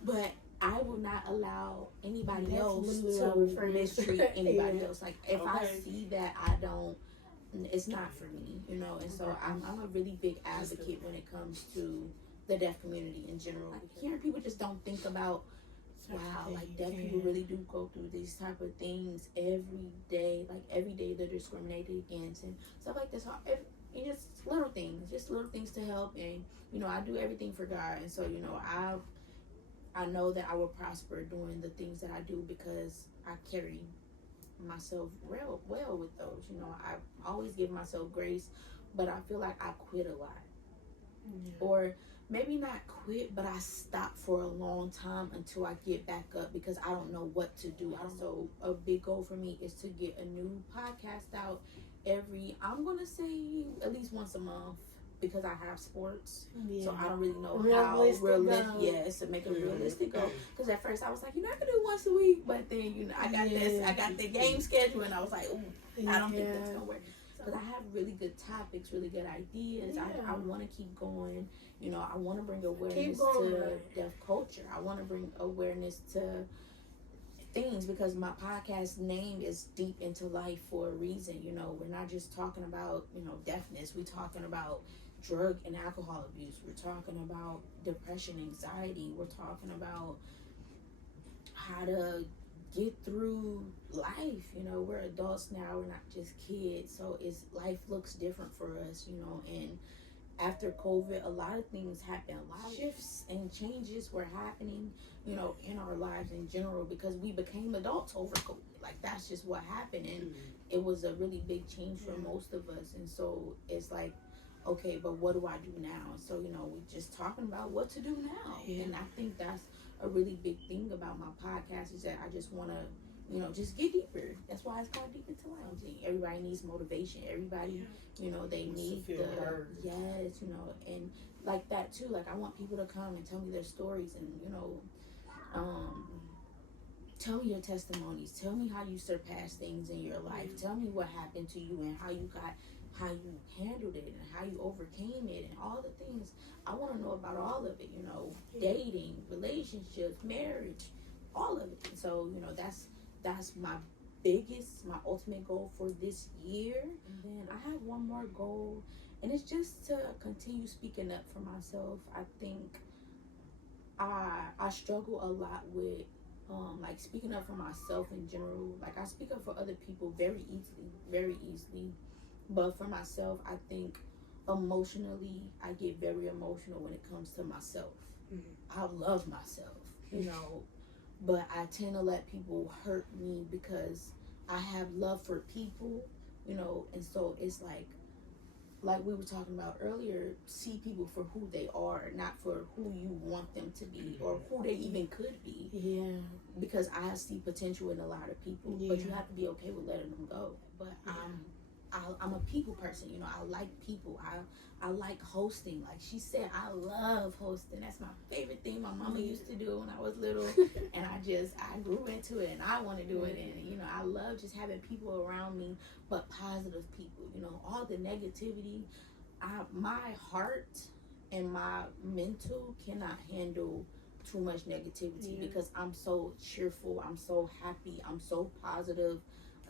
But I will not allow anybody else to mistreat anybody else. Like, if I see that it's not for me, and so I'm a really big advocate when it comes to the deaf community in general. Like, hearing people just don't think about, wow, like, deaf people really do go through these type of things every day. Like, every day they're discriminated against and stuff like this. Just little things to help. And I do everything for God, and so I know that I will prosper doing the things that I do because I carry myself real well with those. I always give myself grace, but I feel like I quit a lot. Or maybe not quit, but I stop for a long time until I get back up because I don't know what to do. So a big goal for me is to get a new podcast out I'm gonna say at least once a month, because I have sports, so I don't really know how realistic. Yes, to make a realistic goal. Because at first I was like, I can do once a week, but then I got the game schedule, and I was like, I don't think that's gonna work. Because I have really good topics, really good ideas. I want to keep going. I want to bring awareness to deaf culture. I want to bring awareness to things because my podcast name is Deep into Life for a reason. We're not just talking about deafness. We're talking about drug and alcohol abuse. We're talking about depression, anxiety. We're talking about how to get through life. We're adults now, we're not just kids, so life looks different for us, and after COVID, a lot of things happened. A lot of shifts and changes were happening, in our lives in general because we became adults over COVID. Like, that's just what happened, and it was a really big change for most of us. And so it's like, okay, but what do I do now? So, we're just talking about what to do now. And I think that's a really big thing about my podcast is that I just want to, just get deeper. That's why it's called Deep into Life. Everybody needs motivation. Everybody, they need yes, and like that too. Like, I want people to come and tell me their stories and, tell me your testimonies. Tell me how you surpassed things in your life. Tell me what happened to you and how you handled it and how you overcame it and all the things. I want to know about all of it, dating, relationships, marriage, all of it. And so, that's my ultimate goal for this year. And then I have one more goal, and it's just to continue speaking up for myself. I think I struggle a lot with like speaking up for myself in general. Like, I speak up for other people very easily, But for myself, I think emotionally, I get very emotional when it comes to myself. I love myself, you know, but I tend to let people hurt me because I have love for people, you know, and so it's like we were talking about earlier, see people for who they are, not for who you want them to be or who they even could be. Yeah. Because I see potential in a lot of people, but you have to be okay with letting them go. But I'm a people person, you know. I like people. I like hosting. Like she said, I love hosting. That's my favorite thing. My mama used to do it when I was little, and I grew into it, and I want to do it. And you know, I love just having people around me, but positive people. You know, all the negativity, my heart and my mental cannot handle too much negativity because I'm so cheerful. I'm so happy. I'm so positive.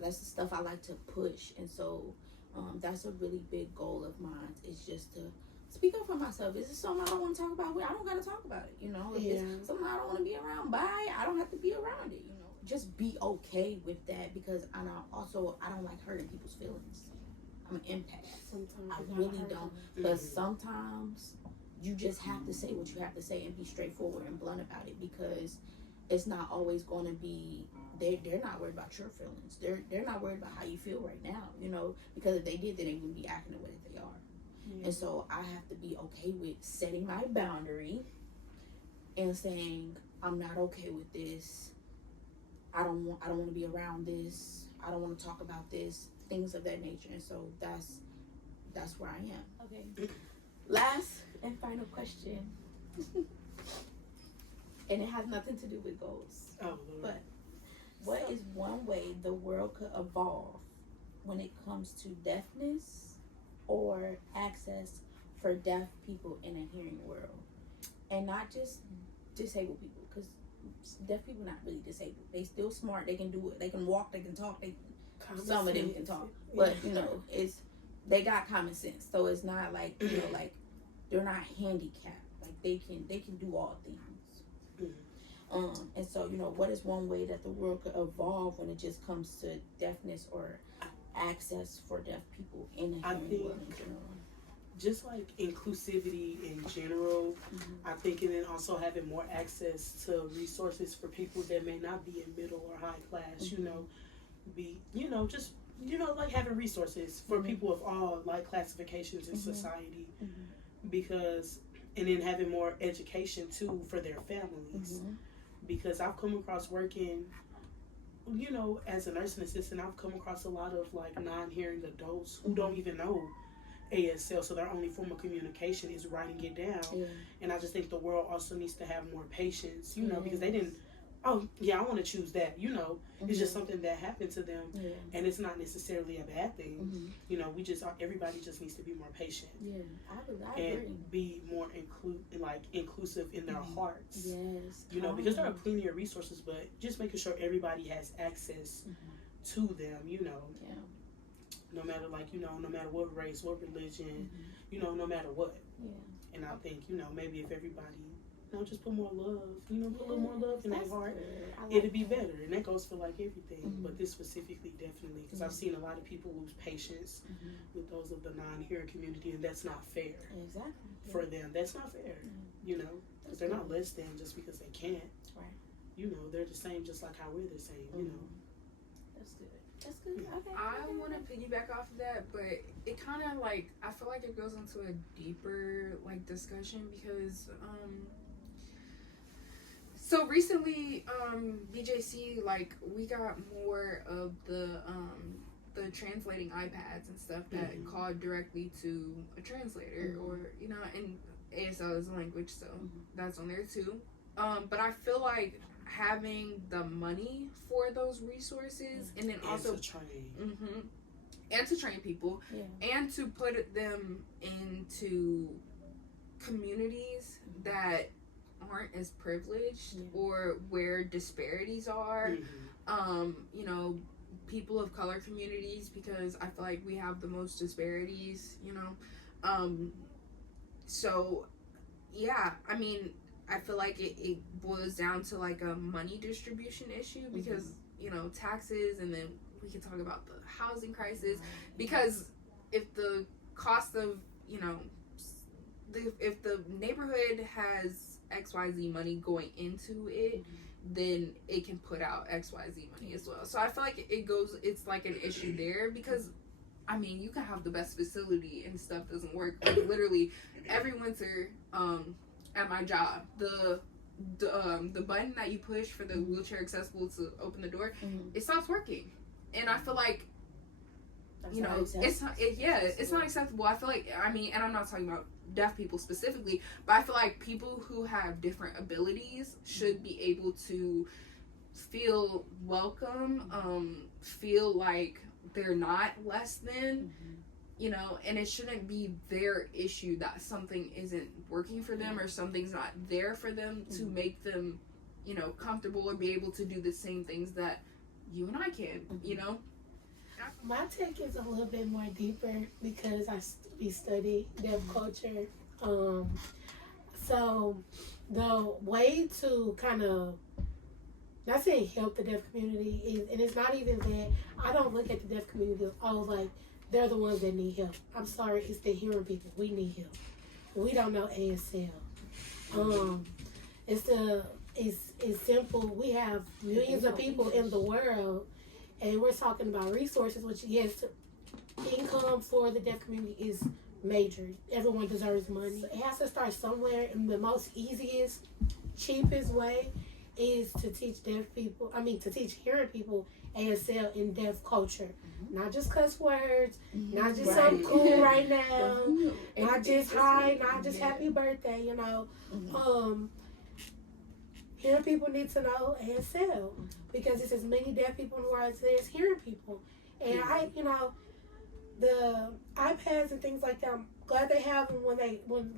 That's the stuff I like to push, and so that's a really big goal of mine. Is just to speak up for myself. Is it something I don't want to talk about? Well, I don't got to talk about it. You know, if it's something I don't want to be around, bye. I don't have to be around it. You know, just be okay with that because I don't like hurting people's feelings. I'm an empath. Sometimes I really don't. But sometimes you just have to say what you have to say and be straightforward and blunt about it because it's not always going to be. They're not worried about your feelings. They're not worried about how you feel right now. You know, because if they did, then they wouldn't be acting the way that they are. And so I have to be okay with setting my boundary and saying I'm not okay with this. I don't want to be around this. I don't want to talk about this. Things of that nature. And so that's where I am. Okay. Last and final question. And it has nothing to do with goals. Oh, but what is one way the world could evolve when it comes to deafness or access for deaf people in a hearing world? And not just disabled people, because deaf people not really disabled. They still smart. They can do it. They can walk. They can talk. Some of them can talk. But, you know, they got common sense. So it's not like, you know, like they're not handicapped. Like they can do all things. And so, you know, what is one way that the world could evolve when it just comes to deafness or access for deaf people in a hearing world in general? Just like inclusivity in general, I think, and then also having more access to resources for people that may not be in middle or high class, you know, like having resources for people of all like classifications in society, because, and then having more education too for their families. Because I've come across working, you know, as a nursing assistant, I've come across a lot of like non-hearing adults who don't even know ASL, so their only form of communication is writing it down. And I just think the world also needs to have more patience, you know, because they didn't, oh yeah, I want to choose that, you know. It's just something that happened to them, and it's not necessarily a bad thing. You know, everybody just needs to be more patient. I and agree. Be more inclusive in their hearts. Yes. You know, because there are plenty of resources, but just making sure everybody has access to them, you know. No matter no matter what race, what religion, you know, no matter what. And I think, you know, maybe if everybody, you know, just put more love, you know, put a little more love in their heart, it'd be better. And that goes for like everything, but this specifically, definitely, because I've seen a lot of people lose patience with those of the non-hearing community, and that's not fair. For them. That's not fair, you know, because they're not less than just because they can't. You know, they're the same just like how we're the same, you know. That's good. That's good. Okay. I want to piggyback off of that, but it kind of like, I feel like it goes into a deeper like discussion because so recently BJC, like we got more of the translating iPads and stuff that call directly to a translator or, you know, and ASL is a language, so that's on there too. But I feel like having the money for those resources and then also and to train people and to put them into communities that aren't as privileged or where disparities are, you know, people of color communities, because I feel like we have the most disparities, you know. So yeah, I mean, I feel like it boils down to like a money distribution issue because, you know, taxes, and then we can talk about the housing crisis because if the cost of, you know, if the neighborhood has XYZ money going into it, then it can put out XYZ money as well. So I feel like it's like an issue there, because I mean, you can have the best facility and stuff doesn't work. Like literally every winter, at my job, the button that you push for the wheelchair accessible to open the door, it stops working. And I feel like, you know, it's not acceptable. I feel like, I mean, and I'm not talking about deaf people specifically, but I feel like people who have different abilities should be able to feel welcome, feel like they're not less than, you know, and it shouldn't be their issue that something isn't working for them or something's not there for them to make them, you know, comfortable or be able to do the same things that you and I can, you know. My take is a little bit more deeper because we study deaf culture. So the way to kind of, not saying help the deaf community is, and it's not even that, I don't look at the deaf community as, oh, like, they're the ones that need help. I'm sorry, it's the hearing people. We need help. We don't know ASL. It's simple. We have millions of people in the world, and we're talking about resources, which, yes, income for the deaf community is major. Everyone deserves money. It has to start somewhere, and the most easiest, cheapest way is to teach to teach hearing people ASL in deaf culture. Not just cuss words, not just something cool right now, not just hi, not just happy birthday, you know. Hearing people need to know ASL because there's as many deaf people in the world as there's hearing people. And the iPads and things like that, I'm glad they have them when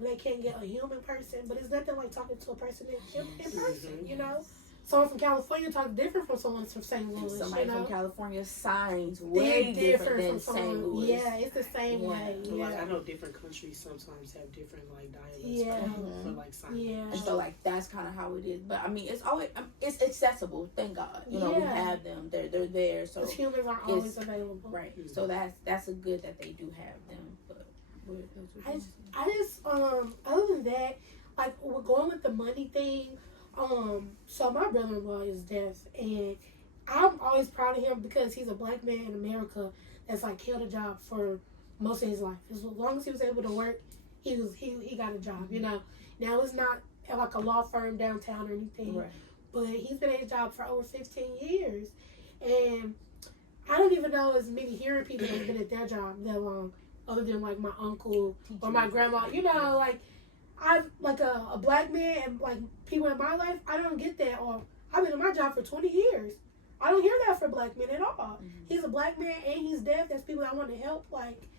they can't get a human person, but it's nothing like talking to a person in person, you know. Someone from California talks different from someone from St. Louis. Somebody from California signs way different than St. Louis. Yeah, it's the same way. Yeah. Like, I know different countries sometimes have different like dialects for like sign language. And so like that's kind of how it is. But I mean, it's always it's accessible. Thank God, you know, we have them. They're there. So humans aren't always available. Right. So that's a good that they do have them. But I just other than that, like we're going with the money thing. So my brother-in-law is deaf, and I'm always proud of him because he's a black man in America that's like held a job for most of his life. As long as he was able to work, he got a job, you know. Now it's not like a law firm downtown or anything, but he's been at his job for over 15 years, and I don't even know as many hearing people that have been at their job that long, other than like my uncle or my grandma, you know, like. I've like a black man and like people in my life, I don't get that. Or I've been in my job for 20 years. I don't hear that for black men at all. He's a black man and he's deaf. That's people I want to help. Like,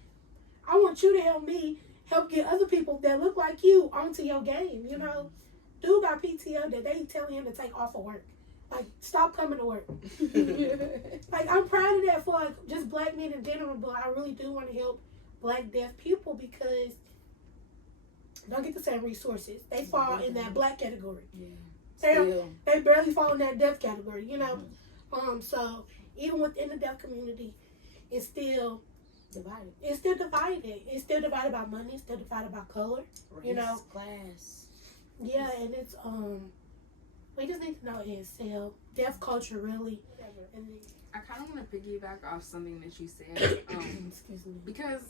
I want you to help me help get other people that look like you onto your game. You know, dude got PTO that they telling him to take off of work. Like, stop coming to work. Like, I'm proud of that for like just black men in general, but I really do want to help black deaf people because don't get the same resources. They fall in that black category. They barely fall in that deaf category, you know. So even within the deaf community, it's still divided. It's still divided. It's still divided by money. It's still divided by color. Race, you know, class. Yeah, and it's we just need to know ASL, deaf culture, really. And then, I kind of want to piggyback off something that you said, excuse me, because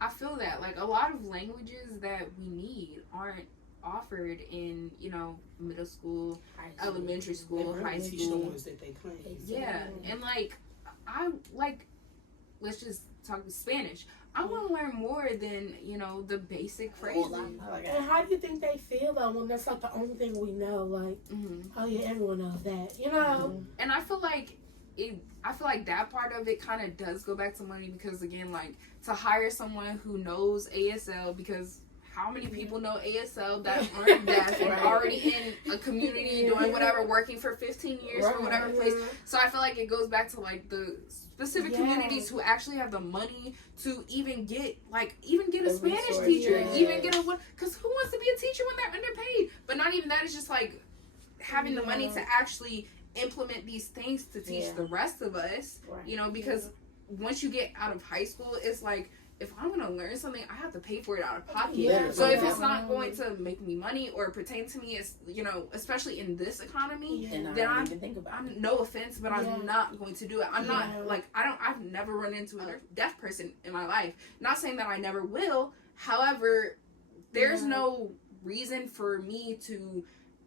I feel that like a lot of languages that we need aren't offered in, you know, middle school, elementary school, high school. The ones that they claim. Yeah, and like I like, let's just talk Spanish. I want to learn more than, you know, the basic phrases. And how do you think they feel though when that's like the only thing we know? Like, oh yeah, everyone knows that, you know. And I feel like that part of it kind of does go back to money because again, like to hire someone who knows ASL, because how many people know ASL that aren't deaf and already in a community doing whatever, working for 15 years for whatever place. So I feel like it goes back to like the specific communities who actually have the money to even get a Spanish teacher, even get a one, because who wants to be a teacher when they're underpaid? But not even that, it's just like having the money to actually implement these things to teach the rest of us, you know, because once you get out of high school, it's like, if I'm going to learn something, I have to pay for it out of pocket. Yeah, so if it's not going to make me money or pertain to me, as you know, especially in this economy, then I don't even think about it. no offense, but I'm not going to do it. I'm not, Yeah. like, I've never run into a deaf person in my life. Not saying that I never will. However, there's no reason for me to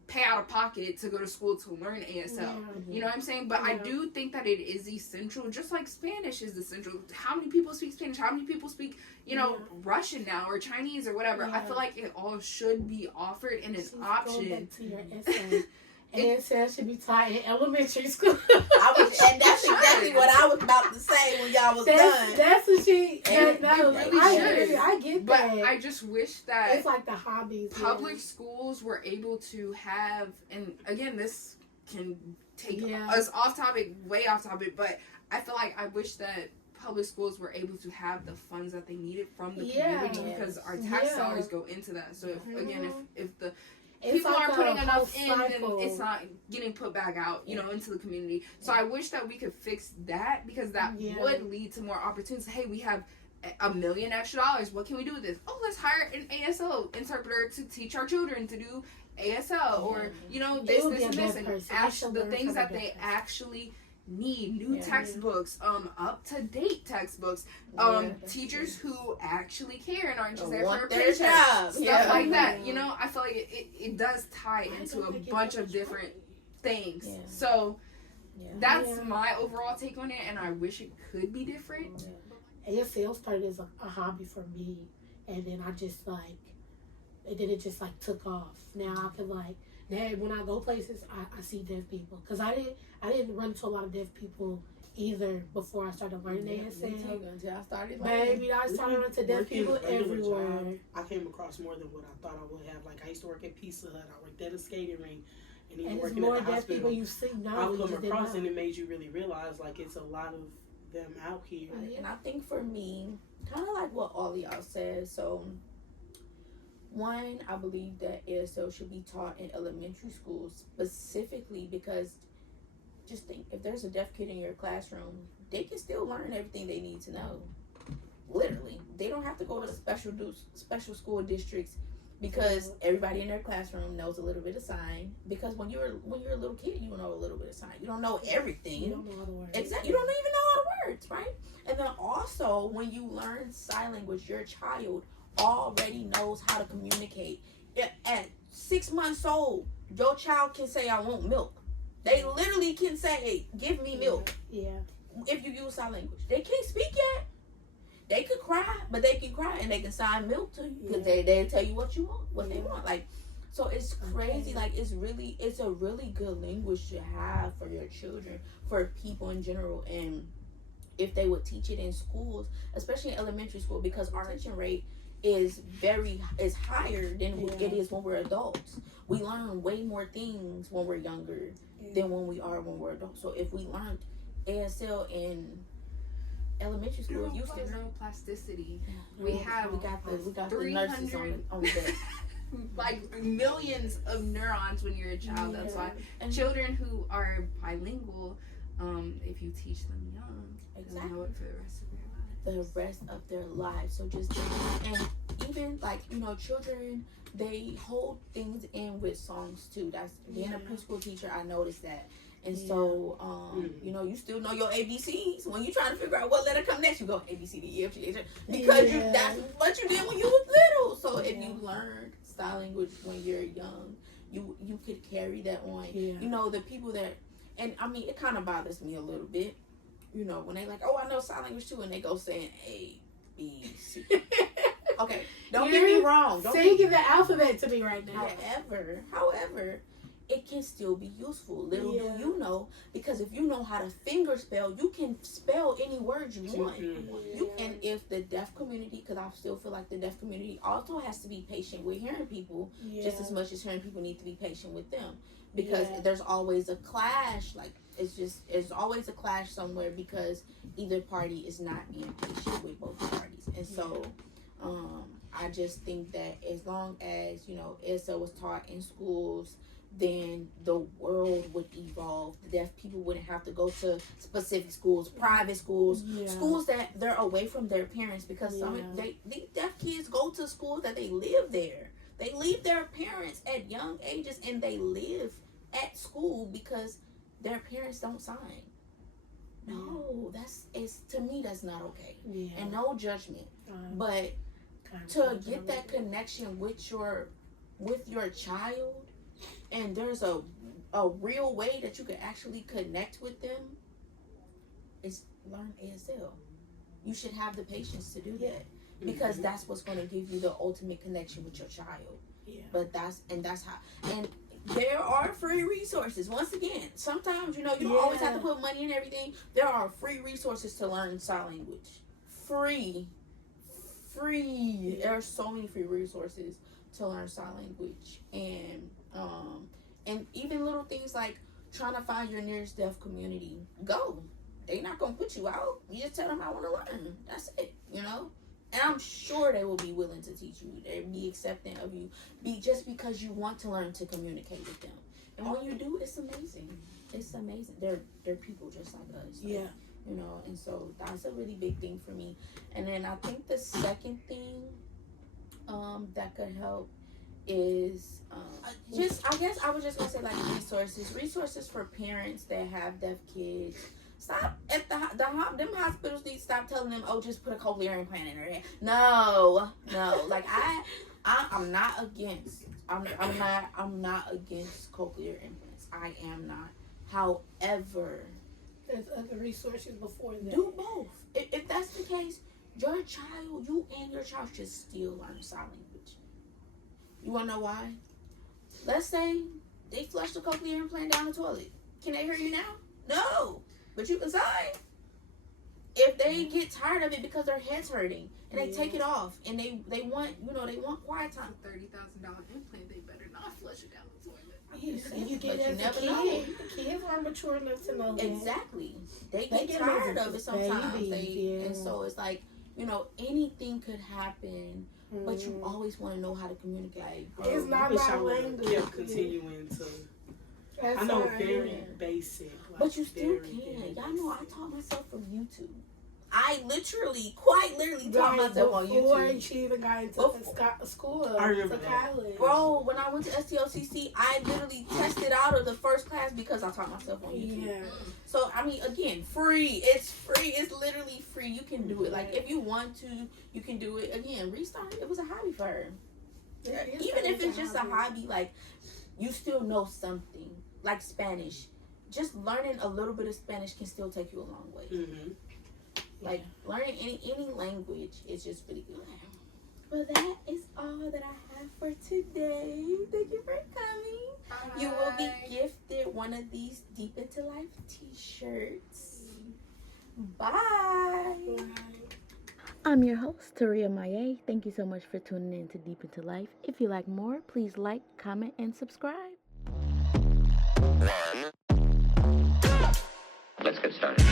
pay out of pocket to go to school to learn ASL. Yeah. You know what I'm saying? But I do think that it is essential, just like Spanish is essential. How many people speak Spanish? How many people speak, you know, Russian now or Chinese or whatever? I feel like it all should be offered in an option. Going back to your essay. ASL should be taught in elementary school. And that's exactly what I was about to say when y'all was done. That's what she. And No, really I get But that. I just wish that It's like the hobbies. public schools were able to have, and again, this can take us off topic, way off topic, but I feel like I wish that public schools were able to have the funds that they needed from the community, because our tax dollars go into that. So if the people like aren't putting a enough whole in, then cycle. it's not getting put back out, you know, into the community. So I wish that we could fix that, because that would lead to more opportunities. Hey, we have $1 million extra. What can we do with this? Oh, let's hire an ASL interpreter to teach our children to do ASL, or you know, this, and the things that they actually need. New textbooks, up to date textbooks, teachers who actually care and aren't just there for a paycheck, stuff like that. You know, I feel like it does tie into a bunch of different things. So that's my overall take on it, and I wish it could be different. ASL started as a hobby for me, and then I just and then it just took off. Now I can now when I go places, I see deaf people, because I didn't run into a lot of deaf people either before I started learning ASL. Until I started Baby, I started running to deaf people everywhere. I came across more than what I thought I would have. Like, I used to work at Pizza Hut, I worked at a skating rink, and even working at the hospital. People you see now. I've come across, and it made you really realize it's a lot of them out here. And I think for me, kind of like what all of y'all said. So, one, I believe that ASL should be taught in elementary schools specifically, because just think, if there's a deaf kid in your classroom, they can still learn everything they need to know. Literally, they don't have to go to special school districts, because everybody in their classroom knows a little bit of sign. Because when you're a little kid, you know a little bit of sign. You don't know everything. You don't know all the words. Exactly. You don't even know all the words, right? And then also, when you learn sign language, your child already knows how to communicate. At 6 months old, your child can say, "I want milk." They literally can say, "Hey, give me milk." Yeah. If you use sign language, they can't speak yet. They could cry, but they can cry and they can sign milk to you, because they tell you what you want, what they want. So it's crazy. It's a really good language to have for your children, for people in general. And if they would teach it in schools, especially in elementary school, because our retention rate is higher than it is when we're adults. We learn way more things when we're younger than when we're adults. So if we learned ASL in elementary school, you can neuroplasticity. We got the nurses on the like millions of neurons when you're a child. That's why children who are bilingual, if you teach them young, they'll know it for the rest of their lives. So just, and even children, they hold things in with songs too. That's being a preschool teacher, I noticed that. And so, you still know your ABCs. When you're trying to figure out what letter come next, you go A, B, C, D, E, F, G, H, because that's what you did when you was little. So if you learned sign language when you're young, you could carry that on. The people that, and I mean, it kind of bothers me a little bit, when they "Oh, I know sign language too," and they go saying A, B, C. Okay, don't get me wrong. Singing the alphabet to me right now. However, it can still be useful. Little do you know, because if you know how to finger spell, you can spell any word you want. And if the deaf community, because I still feel like the deaf community also has to be patient with hearing people, just as much as hearing people need to be patient with them, because there's always a clash. It's always a clash somewhere, because either party is not being patient with both parties. And so, I just think that as long as, ASL was taught in schools, then the world would evolve. The deaf people wouldn't have to go to specific schools, private schools, schools that they're away from their parents, because these deaf kids go to schools that they live there. They leave their parents at young ages and they live at school because their parents don't sign. No, to me that's not okay. And no judgment. But to get that connection with your child, and there's a real way that you can actually connect with them, is learn ASL. You should have the patience to do that, because that's what's going to give you the ultimate connection with your child. But that's how, and there are free resources. Once again, sometimes you don't always have to put money in everything. There are free resources to learn sign language. Free. There are so many free resources to learn sign language, and even little things like trying to find your nearest deaf community. Go. They're not gonna put you out. You just tell them I want to learn. That's it. And I'm sure they will be willing to teach you. They'll be accepting of you, just because you want to learn to communicate with them. And when you do, it's amazing. It's amazing. They're people just like us. And so that's a really big thing for me. And then I think the second thing that could help is I guess I was just gonna say, like, resources for parents that have deaf kids. Stop at them hospitals need to stop telling them, oh, just put a cochlear implant in their head. No, like I'm not against cochlear implants. I am not. However, there's other resources before that. Do both. If that's the case, you and your child should still learn sign language. You wanna know why? Let's say they flush the cochlear implant down the toilet. Can they hear you now? No. But you can sign. If they get tired of it because their head's hurting and they take it off and they want quiet time. $30,000 implant, they better not flush it down the toilet. You get it as a kid. Kids aren't mature enough to know that. Exactly. They get tired of it sometimes. And so it's like, anything could happen, but you always want to know how to communicate. It's not about language. Kept continuing to. I know very basic. But you still can. Y'all know I taught myself from YouTube. I quite literally taught myself on YouTube. Before she even got into school, to college. Bro, when I went to STLCC, I literally tested out of the first class because I taught myself on YouTube. Yeah. So, I mean, again, free. It's free. It's literally free. You can do it. Like, if you want to, you can do it. Again, Restart, it was a hobby for her. Even if it's just a hobby, like, you still know something. Like Spanish. Just learning a little bit of Spanish can still take you a long way. Like, learning any language is just really good. Well, that is all that I have for today. Thank you for coming. Bye. You will be gifted one of these Deep Into Life t-shirts. Bye. I'm your host, Taria Maye. Thank you so much for tuning in to Deep Into Life. If you like more, please like, comment, and subscribe. Let's get started.